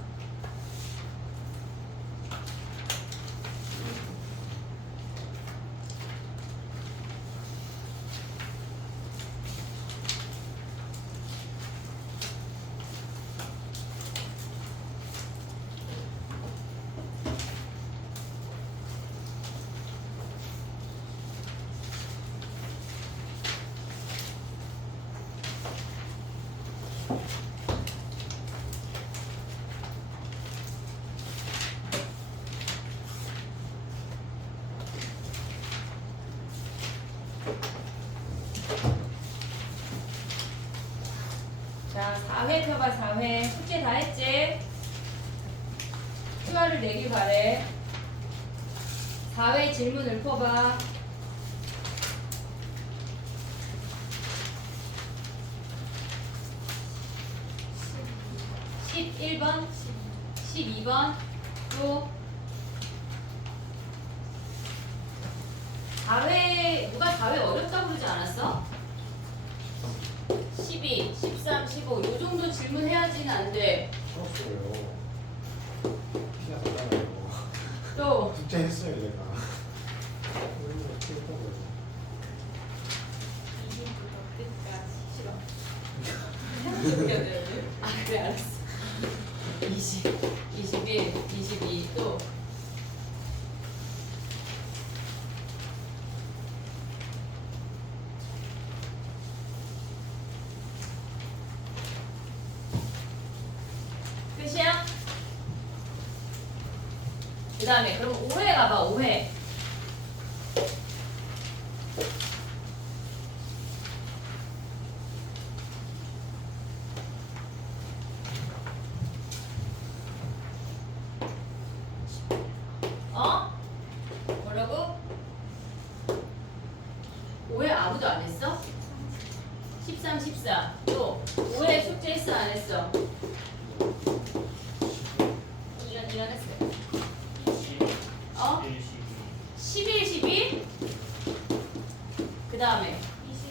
자, 4회 펴봐. 4회 숙제 다 했지? QR을 내길 바래. 4회 질문을 펴봐. 11번 12번 또 4회 누가 4회 어렵다고 그러지 않았어? 12, 13, 15 요 정도 질문해야지는 안 돼. 풀었어요. 피가 샀잖아요. 또 숙제했어요 내가. 얼마나 틀렸다고요. 20부터 끝까지 싫어. 아 그래 알았어. 20, 21, 22 또 끝이야? 그 다음에 그럼 5회 가봐. 5회 어? 뭐라고? 5회 아무도 안 했어? 13, 14 또 5회 숙제 했어 안 했어? 어? 11, 12. 그 다음에 21,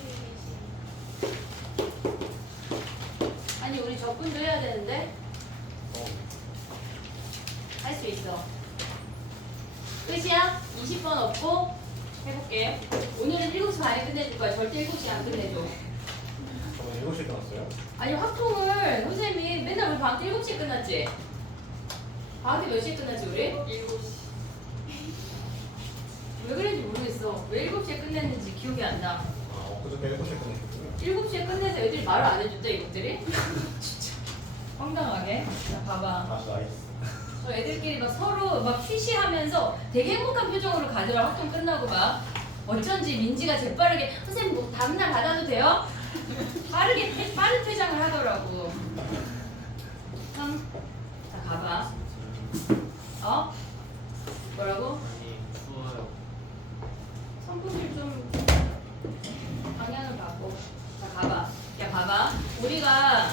22. 아니 우리 적분도 해야 되는데 할 수 있어. 끝이야? 20번 없고 해볼게. 오늘은 7시 반에 끝내줄 거야. 절대 7시 안 끝내줘. 저번 7시에 끝났어요? 아니 확통을 선생님이 맨날 우리 방학 때 7시에 끝났지? 방학 때 몇 시에 끝났지 우리? 7시. 왜 그랬는지 모르겠어. 왜 7시에 끝냈는지 기억이 안 나. 아, 엊그저께 7시에 끝났거든요. 7시에 끝내서 애들이 말을 안 해줬대 이것들이? 진짜 황당하게. 자 봐봐. 아, 나이스. 저 애들끼리 막 서로 막 쉬쉬하면서 되게 행복한 표정으로 가더라. 활동 끝나고 막 어쩐지 민지가 재빠르게 선생님 뭐 다음날 받아도 돼요? 빠른 퇴장을 하더라고. 자 가봐. 어? 뭐라고? 아니 추워요. 선풍기를 좀 방향을 바꿔. 자 가봐. 야 봐봐. 우리가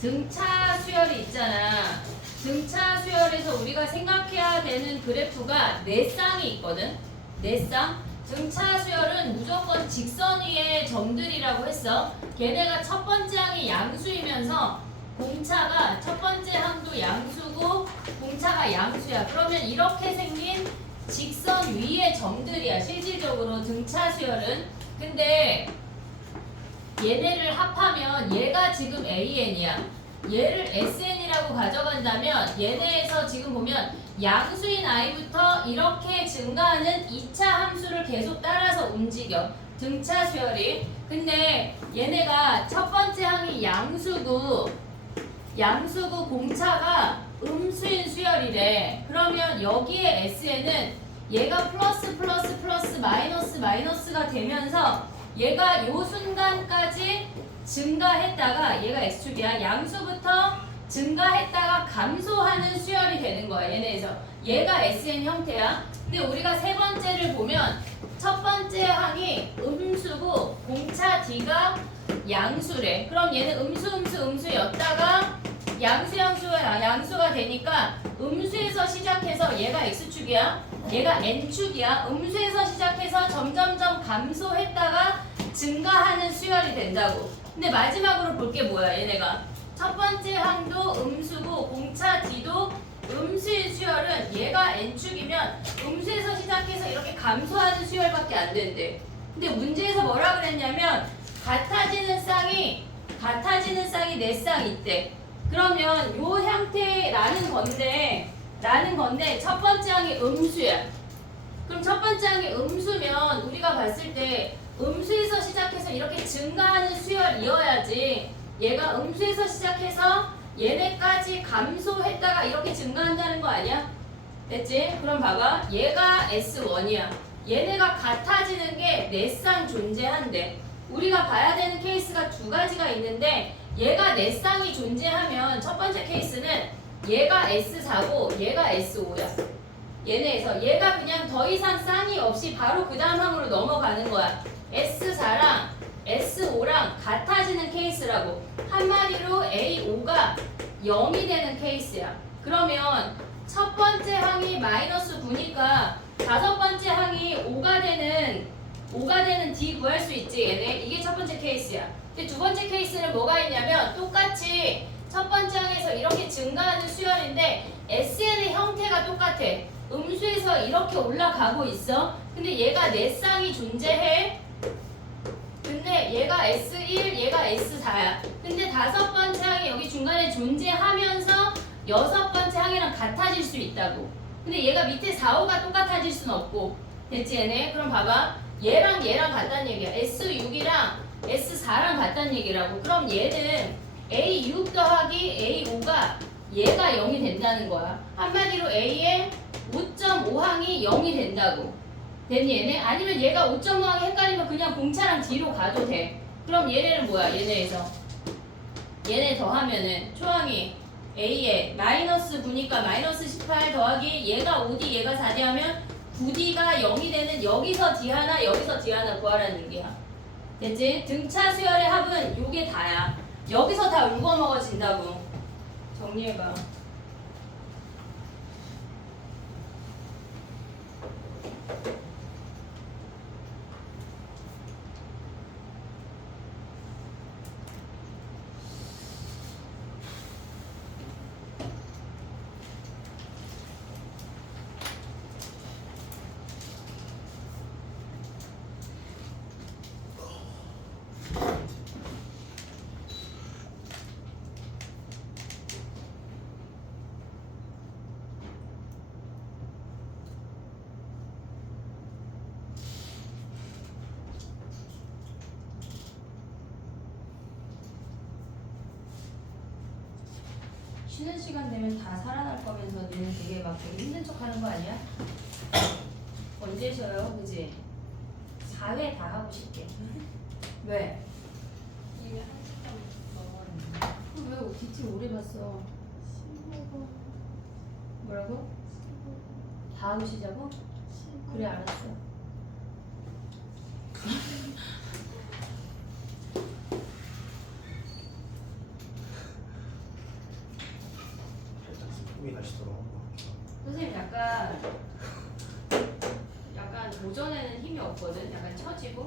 등차 수열이 있잖아. 등차 수열에서 우리가 생각해야 되는 그래프가 네 쌍이 있거든. 네 쌍. 등차 수열은 무조건 직선 위의 점들이라고 했어. 걔네가 첫 번째 항이 양수이면서 공차가 첫 번째 항도 양수고 공차가 양수야. 그러면 이렇게 생긴 직선 위의 점들이야. 실질적으로 등차 수열은. 근데 얘네를 합하면 얘가 지금 AN이야. 얘를 SN이라고 가져간다면 얘네에서 지금 보면 양수인 i부터 이렇게 증가하는 2차 함수를 계속 따라서 움직여. 등차 수열이. 근데 얘네가 첫 번째 항이 양수고 공차가 음수인 수열이래. 그러면 여기에 SN은 얘가 플러스 플러스 플러스 마이너스 마이너스가 되면서 얘가 요 순간까지 증가했다가 얘가 x축이야. 양수부터 증가했다가 감소하는 수열이 되는 거야. 얘네에서. 얘가 SN 형태야. 근데 우리가 세 번째를 보면 첫 번째 항이 음수고 공차 D가 양수래. 그럼 얘는 음수였다가 양수가 되니까 음수에서 시작해서 얘가 x축이야. 얘가 n축이야. 음수에서 시작해서 점점점 감소했다가 증가하는 수열이 된다고. 근데 마지막으로 볼 게 뭐야 얘네가. 첫 번째 항도 음수고 공차 D도 음수인 수열은 얘가 n축이면 음수에서 시작해서 이렇게 감소하는 수열밖에 안 된대. 근데 문제에서 뭐라 그랬냐면 같아지는 쌍이 네 쌍 있대. 그러면 요 형태라는 건데 첫 번째 항이 음수야. 그럼 첫 번째 항이 음수면 우리가 봤을 때 음수에서 시작해서 이렇게 증가하는 수열이어야지 얘가 음수에서 시작해서 얘네까지 감소했다가 이렇게 증가한다는 거 아니야? 됐지? 그럼 봐봐. 얘가 S1이야. 얘네가 같아지는 게 네 쌍 존재한대. 우리가 봐야 되는 케이스가 두 가지가 있는데 얘가 네 쌍이 존재하면 첫 번째 케이스는 얘가 S4고 얘가 S5야. 얘네에서 얘가 그냥 더 이상 쌍이 없이 바로 그 다음 항으로 넘어가는 거야. S4랑 S5랑 같아지는 케이스라고. 한마디로 A5가 0이 되는 케이스야. 그러면 첫 번째 항이 마이너스 9니까 다섯 번째 항이 5가 되는 D 구할 수 있지 얘네. 이게 첫 번째 케이스야. 근데 두 번째 케이스는 뭐가 있냐면 똑같이 첫 번째 항에서 이렇게 증가하는 수열인데 SN의 형태가 똑같아. 음수에서 이렇게 올라가고 있어. 근데 얘가 네 쌍이 존재해. 근데 얘가 S1, 얘가 S4야. 근데 다섯 번째 항이 여기 중간에 존재하면서 여섯 번째 항이랑 같아질 수 있다고. 근데 얘가 밑에 4, 5가 똑같아질 수는 없고. 됐지 얘네? 그럼 봐봐. 얘랑 같다는 얘기야. S6이랑 S4랑 같다는 얘기라고. 그럼 얘는 A6 더하기 A5가 얘가 0이 된다는 거야. 한마디로 A의 5.5항이 0이 된다고. 됐니 얘네? 아니면 얘가 5.5항이 헷갈리면 그냥 공차랑 D로 가도 돼. 그럼 얘네는 뭐야? 얘네 더하면은 초항이 A에 마이너스 9니까 마이너스 18 더하기 얘가 5D 얘가 4D 하면 9D가 0이 되는 여기서 D 하나 여기서 D 하나 구하라는 얘기야. 됐지? 등차 수열의 합은 요게 다야. 여기서 다 울고 먹어진다고. 정리해봐. 쉬는 시간 되면 다 살아날 거면서 너는 되게 막 되게 힘든 척 하는 거 아니야? 언제 쉬어요? 그지? 4회 다 하고 싶게. 왜? 이게 한 시간 넘었는데. 왜 OTT 오래 봤어? 15분. 뭐라고? 다 하고 쉬자고? 그래 알았어. 살짝 슬픔이 다시 돌아온 것 같기도 하고. 선생님 약간 도전에는 힘이 없거든. 약간 처지고.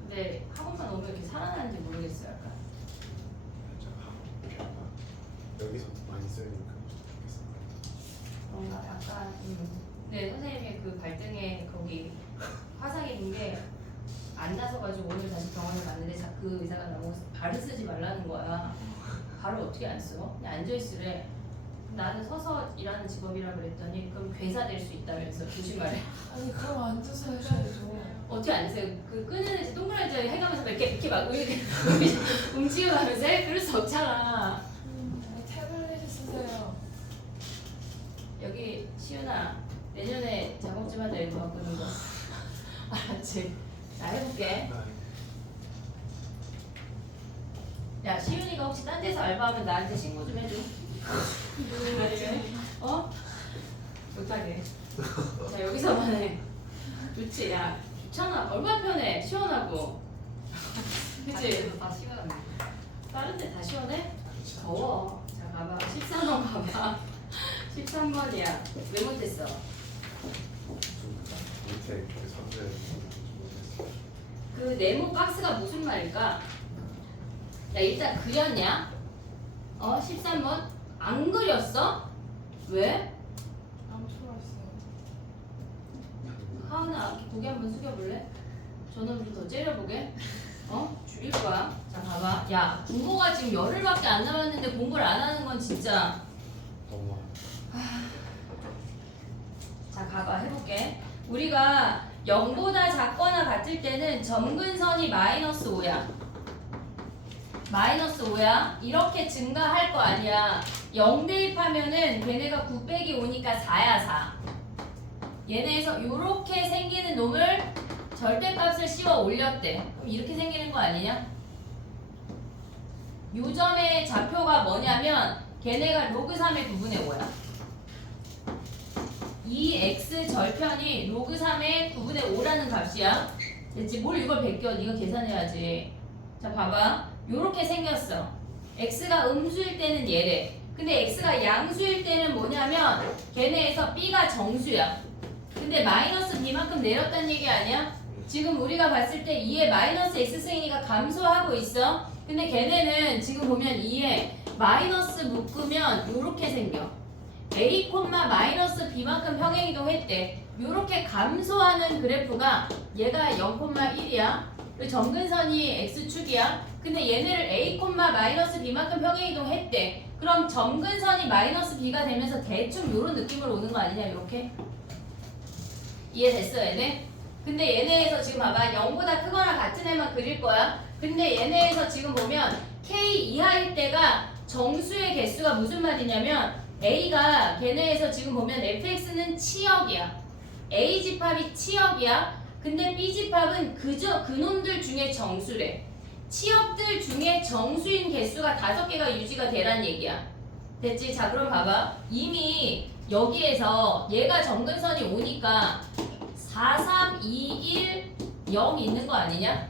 근데 학원만 오면 이렇게 살아나는지 모르겠어요. 약간. 살짝 하고 이렇게 약간 여기서 많이 쓰니까 좋겠어. 뭔가 약간 네 선생님의 그 발등에 거기 화상 입은 게 안 나서가지고 오늘 다시 병원에 갔는데 그 의사가 나보고 발을 쓰지 말라는 거야. 발을 어떻게 안 써? 그냥 앉아있으래. 나는 서서 일하는 직업이라 그랬더니 그럼 괴사 될 수 있다면서 조심하래. 아니 그럼 앉아서 하셔야죠. 어떻게 앉으세요? 그 끄는 동그랗게 해가면서 이렇게 막 이렇게 움직여가면서 해? 그럴 수 없잖아. 태블릿 쓰세요. 여기 시윤아 내년에 작업 좀 하자 이거 바꾸는 거. 알았지? 나 해볼게. 야 시윤이가 혹시 딴 데서 알바하면 나한테 신고 좀 해줘. 어? 못하게. 자 여기서만 해. 좋지? 야 좋잖아. 얼마나 편해. 시원하고. 그치? 다 시간이. 다른 데 다 시원해? 더워. 자 가봐. 13번 가봐. 13번이야. 왜 못했어? 밑에 이렇게 선들 그 네모 박스가 무슨 말일까? 야 일단 그렸냐? 13번 안 그렸어? 왜? 암초가 있어요. 하은아 고개 한번 숙여볼래? 저는 좀 더 째려보게. 줄일 거야. 자 봐봐. 야 국어가 지금 열흘밖에 안 남았는데 공부를 안 하는 건 진짜. 너무 자 가봐 해볼게. 우리가 0보다 작거나 같을 때는 점근선이 마이너스 5야. 마이너스 5야. 이렇게 증가할 거 아니야. 0 대입하면은 걔네가 9 빼기 5니까 4야 4. 얘네에서 요렇게 생기는 놈을 절대값을 씌워 올렸대. 그럼 이렇게 생기는 거 아니냐? 요 점의 좌표가 뭐냐면 걔네가 로그 3의 9분의 5야. 이 x 절편이 로그 3의 9분의 5라는 값이야. 됐지? 뭘 이걸 베껴? 네가 계산해야지. 자 봐봐. 요렇게 생겼어. x가 음수일 때는 얘래. 근데 x가 양수일 때는 뭐냐면 걔네에서 b가 정수야. 근데 마이너스 b만큼 내렸다는 얘기 아니야? 지금 우리가 봤을 때 2에 마이너스 x승이니까 감소하고 있어. 근데 걔네는 지금 보면 2에 마이너스 묶으면 요렇게 생겨. a, 마이너스 b만큼 평행이동했대. 요렇게 감소하는 그래프가 얘가 0,1이야. 그 점근선이 x축이야. 근데 얘네를 a, 마이너스 b만큼 평행이동했대. 그럼 점근선이 마이너스 b가 되면서 대충 요런 느낌으로 오는 거 아니냐 이렇게? 이해됐어 얘네? 근데 얘네에서 지금 봐봐 0보다 크거나 같은 애만 그릴 거야. 근데 얘네에서 지금 보면 k 이하일 때가 정수의 개수가 무슨 말이냐면 a가 걔네에서 지금 보면 fx는 치역이야. a 집합이 치역이야. 근데 b 집합은 그저 그놈들 중에 정수래. 치역들 중에 정수인 개수가 5개가 유지가 되란 얘기야. 됐지? 자 그럼 봐봐. 이미 여기에서 얘가 점근선이 오니까 4, 3, 2, 1, 0 있는 거 아니냐?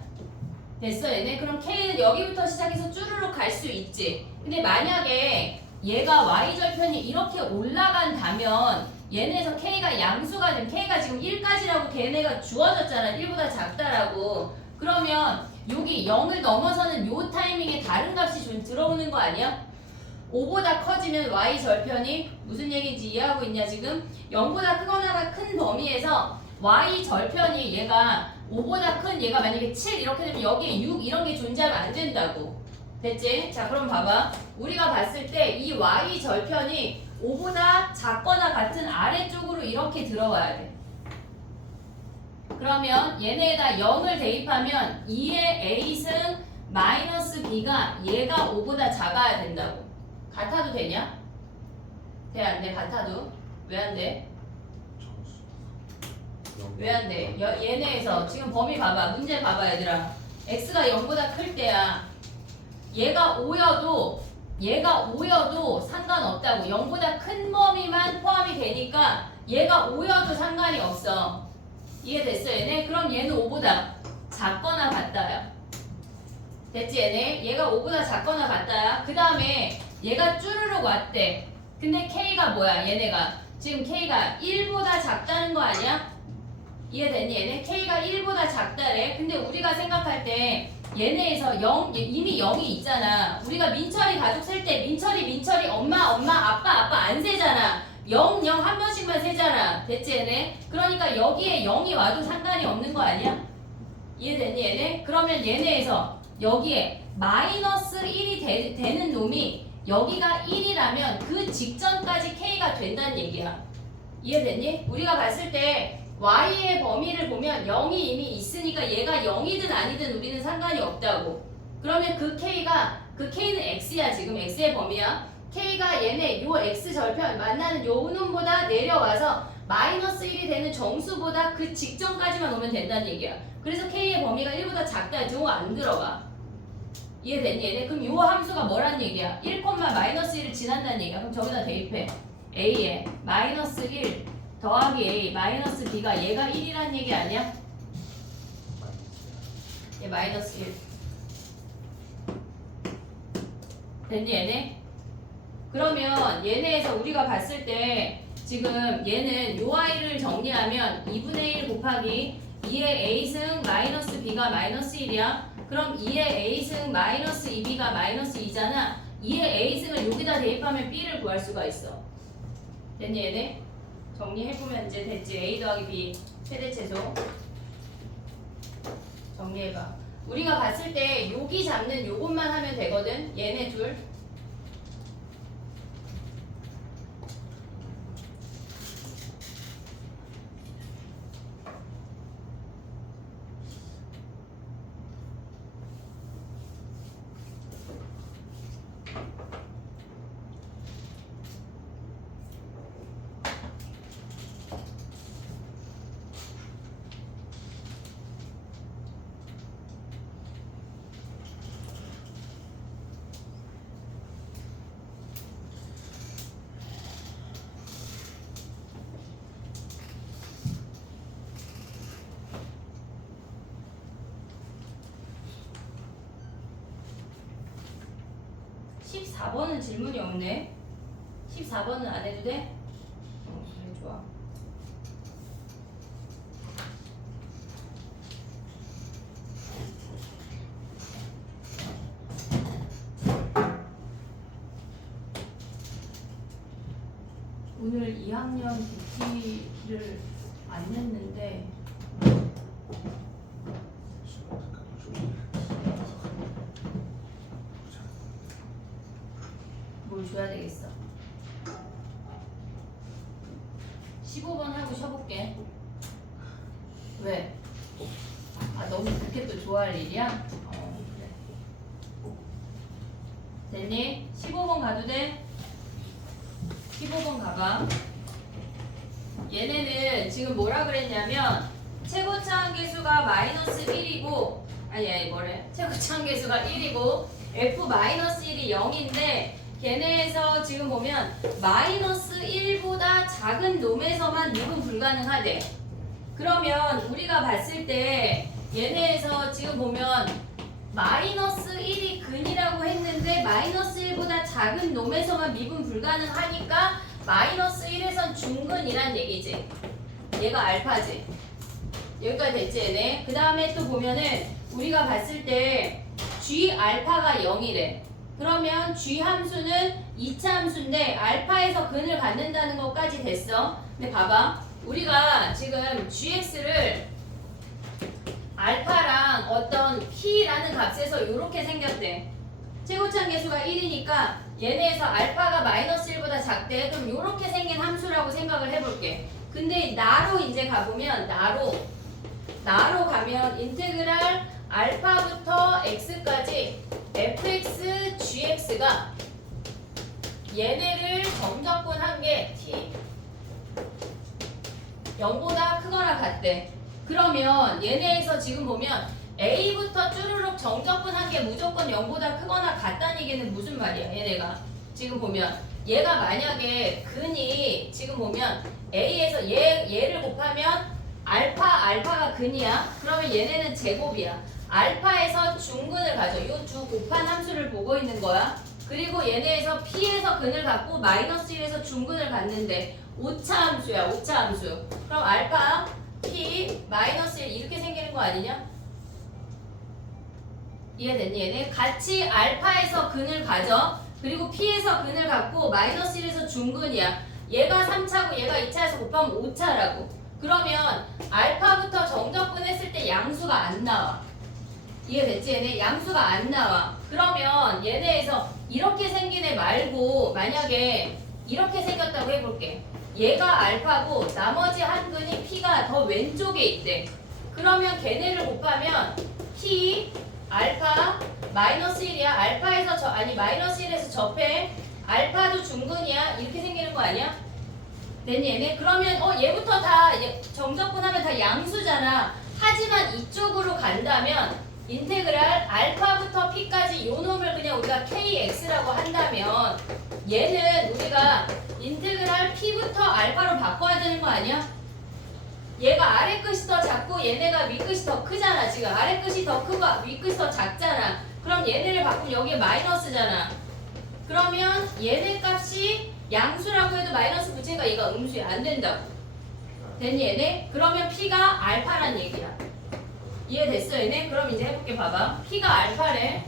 됐어 얘네? 그럼 K는 여기부터 시작해서 쭈루룩 갈 수 있지. 근데 만약에 얘가 Y절편이 이렇게 올라간다면 얘네에서 K가 양수가 되면 K가 지금 1까지라고 걔네가 주어졌잖아. 1보다 작다라고. 그러면 여기 0을 넘어서는 요 타이밍에 다른 값이 좀 들어오는 거 아니야? 5보다 커지면 Y절편이 무슨 얘기인지 이해하고 있냐 지금? 0보다 크거나 큰 범위에서 Y절편이 얘가 5보다 큰 얘가 만약에 7 이렇게 되면 여기에 6 이런 게 존재하면 안 된다고. 됐지? 자 그럼 봐봐. 우리가 봤을 때 이 Y절편이 5보다 작거나 같은 아래쪽으로 이렇게 들어와야 돼. 그러면 얘네에다 0을 대입하면 2의 A승 마이너스 B가 얘가 5보다 작아야 된다고. 같아도 되냐? 돼 안 돼? 같아도 왜 안 돼? 점수. 왜 안 돼? 얘네에서 지금 범위 봐봐. 문제 봐봐 얘들아. x가 0보다 클 때야. 얘가 5여도 상관없다고. 0보다 큰 범위만 포함이 되니까 얘가 5여도 상관이 없어. 이해됐어 얘네? 그럼 얘는 5보다 작거나 같다야. 됐지 얘네? 얘가 5보다 작거나 같다야. 그 다음에 얘가 쭈르륵 왔대. 근데 K가 뭐야 얘네가? 지금 K가 1보다 작다는 거 아니야? 이해됐니 얘네? K가 1보다 작다래. 근데 우리가 생각할 때 얘네에서 0, 이미 0이 있잖아. 우리가 민철이 가족 셀 때 민철이 엄마 아빠 안 세잖아. 0 한 번씩만 세잖아. 됐지 얘네? 그러니까 여기에 0이 와도 상관이 없는 거 아니야? 이해됐니 얘네? 그러면 얘네에서 여기에 마이너스 1이 되는 놈이 여기가 1이라면 그 직전까지 K가 된다는 얘기야. 이해됐니? 우리가 봤을 때 Y의 범위를 보면 0이 이미 있으니까 얘가 0이든 아니든 우리는 상관이 없다고. 그러면 그 K는 X야. 지금 X의 범위야. K가 얘네 요 X 절편 만나는 요 놈보다 내려와서 마이너스 1이 되는 정수보다 그 직전까지만 오면 된다는 얘기야. 그래서 K의 범위가 1보다 작다. 저거 안 들어가. 이해됐니 얘네? 그럼 요 함수가 뭐란 얘기야? 1, 마이너스 1을 지난다는 얘기야. 그럼 저기다 대입해. A에 마이너스 1 더하기 A 마이너스 B가 얘가 1이란 얘기 아니야? 얘 마이너스 1 됐니 얘네? 그러면 얘네에서 우리가 봤을 때 지금 얘는 요 아이를 정리하면 2분의 1 곱하기 2의 A승 마이너스 B가 마이너스 1이야. 그럼 2의 A승 마이너스 2B가 마이너스 2잖아. 2의 A승을 여기다 대입하면 B를 구할 수가 있어. 됐니 얘네? 정리해보면 이제 됐지. A 더하기 B 최대최소 정리해봐. 우리가 봤을 때 여기 잡는 요것만 하면 되거든. 얘네 둘. (14번은) 질문이 없네. 14번은 안 해도 돼? 그래 좋아. 오늘 2학년 DT를 안 냈는데 뭘 줘야 되겠어. 15번 하고 쉬어볼게. 왜? 아 너무 그렇게 또 좋아할 일이야? 그래. 됐니? 15번 가도 돼? 15번 가봐. 얘네는 지금 뭐라 그랬냐면 최고차항계수가 마이너스 1이고 아니 뭐래? 최고차항계수가 1이고 F 마이너스 1이 0인데 걔네에서 지금 보면 마이너스 1보다 작은 놈에서만 미분 불가능하대. 그러면 우리가 봤을 때 얘네에서 지금 보면 마이너스 1이 근이라고 했는데 마이너스 1보다 작은 놈에서만 미분 불가능하니까 마이너스 1에선 중근이란 얘기지. 얘가 알파지. 여기까지 됐지 얘네. 그 다음에 또 보면은 우리가 봤을 때 G 알파가 0이래. 그러면 G 함수는 2차 함수인데 알파에서 근을 갖는다는 것까지 됐어. 근데 봐봐. 우리가 지금 gx를 알파랑 어떤 p라는 값에서 이렇게 생겼대. 최고차항 계수가 1이니까 얘네에서 알파가 마이너스 1보다 작대. 그럼 이렇게 생긴 함수라고 생각을 해볼게. 근데 나로 이제 가보면 나로 가면 인테그랄 알파부터 x까지 fx gx가 얘네를 정적분한 게 t 0보다 크거나 같대. 그러면 얘네에서 지금 보면 A부터 쭈루룩 정적분한 게 무조건 0보다 크거나 같다는 얘기는 무슨 말이야? 얘네가 지금 보면 얘가 만약에 근이 지금 보면 A에서 얘를 곱하면 알파가 근이야. 그러면 얘네는 제곱이야. 알파에서 중근을 가져. 이 두 곱한 함수를 보고 있는 거야. 그리고 얘네에서 P에서 근을 갖고 마이너스 1에서 중근을 갖는데 오차 함수야. 오차 함수. 그럼 알파 P 마이너스 1 이렇게 생기는 거 아니냐? 이해됐니? 얘네 같이 알파에서 근을 가져. 그리고 P에서 근을 갖고 마이너스 1에서 중근이야. 얘가 3차고 얘가 2차에서 곱하면 5차라고. 그러면 알파부터 정적분 했을 때 양수가 안 나와. 이해됐지? 얘네 양수가 안 나와. 그러면 얘네에서 이렇게 생긴 애 말고 만약에 이렇게 생겼다고 해볼게. 얘가 알파고 나머지 한 근이 P가 더 왼쪽에 있대. 그러면 걔네를 곱하면 P 알파 마이너스 1이야. 알파에서 마이너스 1에서 접해. 알파도 중근이야. 이렇게 생기는 거 아니야? 됐니 얘네? 그러면 얘부터 다 정적분하면 다 양수잖아. 하지만 이쪽으로 간다면 인테그랄 알파부터 p까지 요 놈을 그냥 우리가 kx라고 한다면 얘는 우리가 인테그랄 p부터 알파로 바꿔야 되는 거 아니야? 얘가 아래 끝이 더 작고 얘네가 위 끝이 더 크잖아. 지금 아래 끝이 더 크고 위 끝이 더 작잖아. 그럼 얘네를 바꾸면 여기에 마이너스잖아. 그러면 얘네 값이 양수라고 해도 마이너스 붙이니까 얘가 음수야. 안 된다고. 됐니 얘네? 그러면 p가 알파란 얘기야. 이해됐어 얘네? 그럼 이제 해볼게. 봐봐. p가 알파래.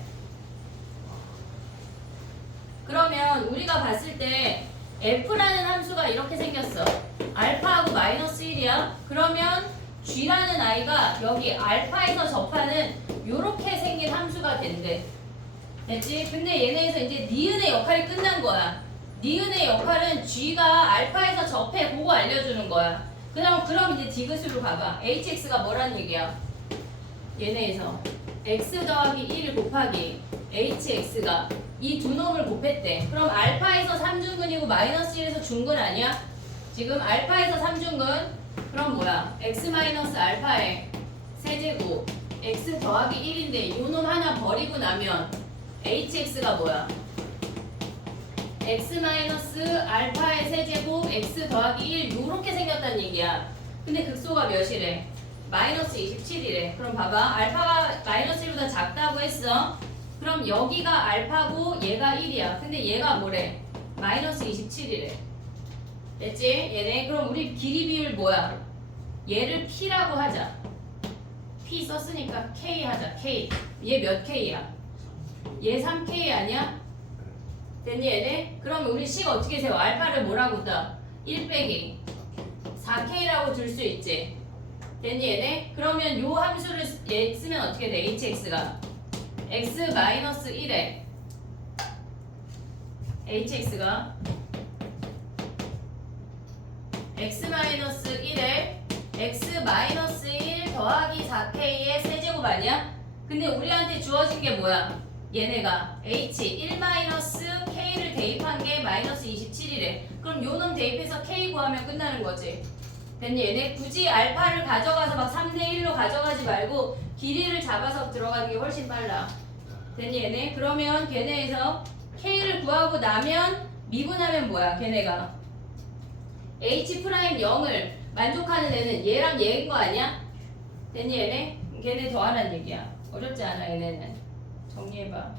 그러면 우리가 봤을 때 f라는 함수가 이렇게 생겼어. 알파하고 마이너스 1이야. 그러면 g라는 아이가 여기 알파에서 접하는 요렇게 생긴 함수가 된대. 됐지? 근데 얘네에서 이제 니은의 역할이 끝난 거야. 니은의 역할은 g가 알파에서 접해. 그거 알려주는 거야. 그럼 이제 디귿으로 가봐. hx가 뭐라는 얘기야? 얘네에서 x 더하기 1 곱하기 hx가 이 두 놈을 곱했대. 그럼 알파에서 3중근이고 마이너스 1에서 중근 아니야? 지금 알파에서 3중근 그럼 뭐야? x 마이너스 알파의 세제곱 x 더하기 1인데 요 놈 하나 버리고 나면 hx가 뭐야? x 마이너스 알파의 세제곱 x 더하기 1 요렇게 생겼다는 얘기야. 근데 극소가 몇이래? 마이너스 27이래. 그럼 봐봐. 알파가 마이너스 1보다 작다고 했어. 그럼 여기가 알파고 얘가 1이야. 근데 얘가 뭐래? 마이너스 27이래. 됐지? 얘네. 그럼 우리 길이 비율 뭐야? 얘를 P라고 하자. P 썼으니까 K 하자. K. 얘 몇 K야? 얘 3K 아니야? 됐니 얘네? 그럼 우리 C가 어떻게 세워? 알파를 뭐라고 써? 1 빼기 4K라고 줄 수 있지. 됐니 얘네? 그러면 요 함수를 얘 쓰면 어떻게 돼? hx가 x 마이너스 1에 hx가 x 마이너스 1에 x 마이너스 1 더하기 4k의 세제곱 아니야? 근데 우리한테 주어진 게 뭐야? 얘네가 h 1 마이너스 k를 대입한 게 마이너스 27이래. 그럼 요 놈 대입해서 k 구하면 끝나는 거지. 됐니? 얘네 굳이 알파를 가져가서 막 3대 1로 가져가지 말고 길이를 잡아서 들어가는 게 훨씬 빨라. 됐니? 얘네? 그러면 걔네에서 K를 구하고 나면 미분하면 뭐야? 걔네가 H'0을 만족하는 애는 얘랑 얘인 거 아니야? 됐니? 얘네? 걔네 더하라는 얘기야. 어렵지 않아 얘네는. 정리해봐.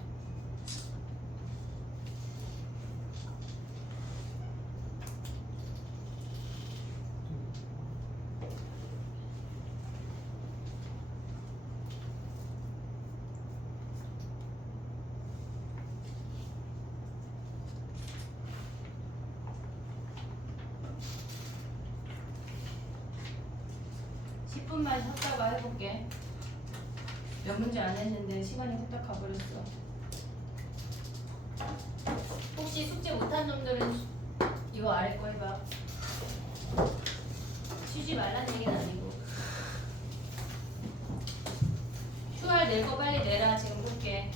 10분만 쉬었다가 해볼게. 몇 문제 안 했는데 시간이 후딱 가버렸어. 혹시 숙제 못한 놈들은 이거 아래 거 해봐. 쉬지 말라는 얘기는 아니고. QR 낼 거 빨리 내라. 지금 볼게.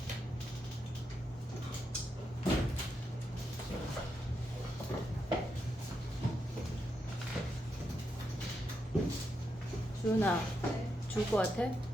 주은아, 죽을 것 같아?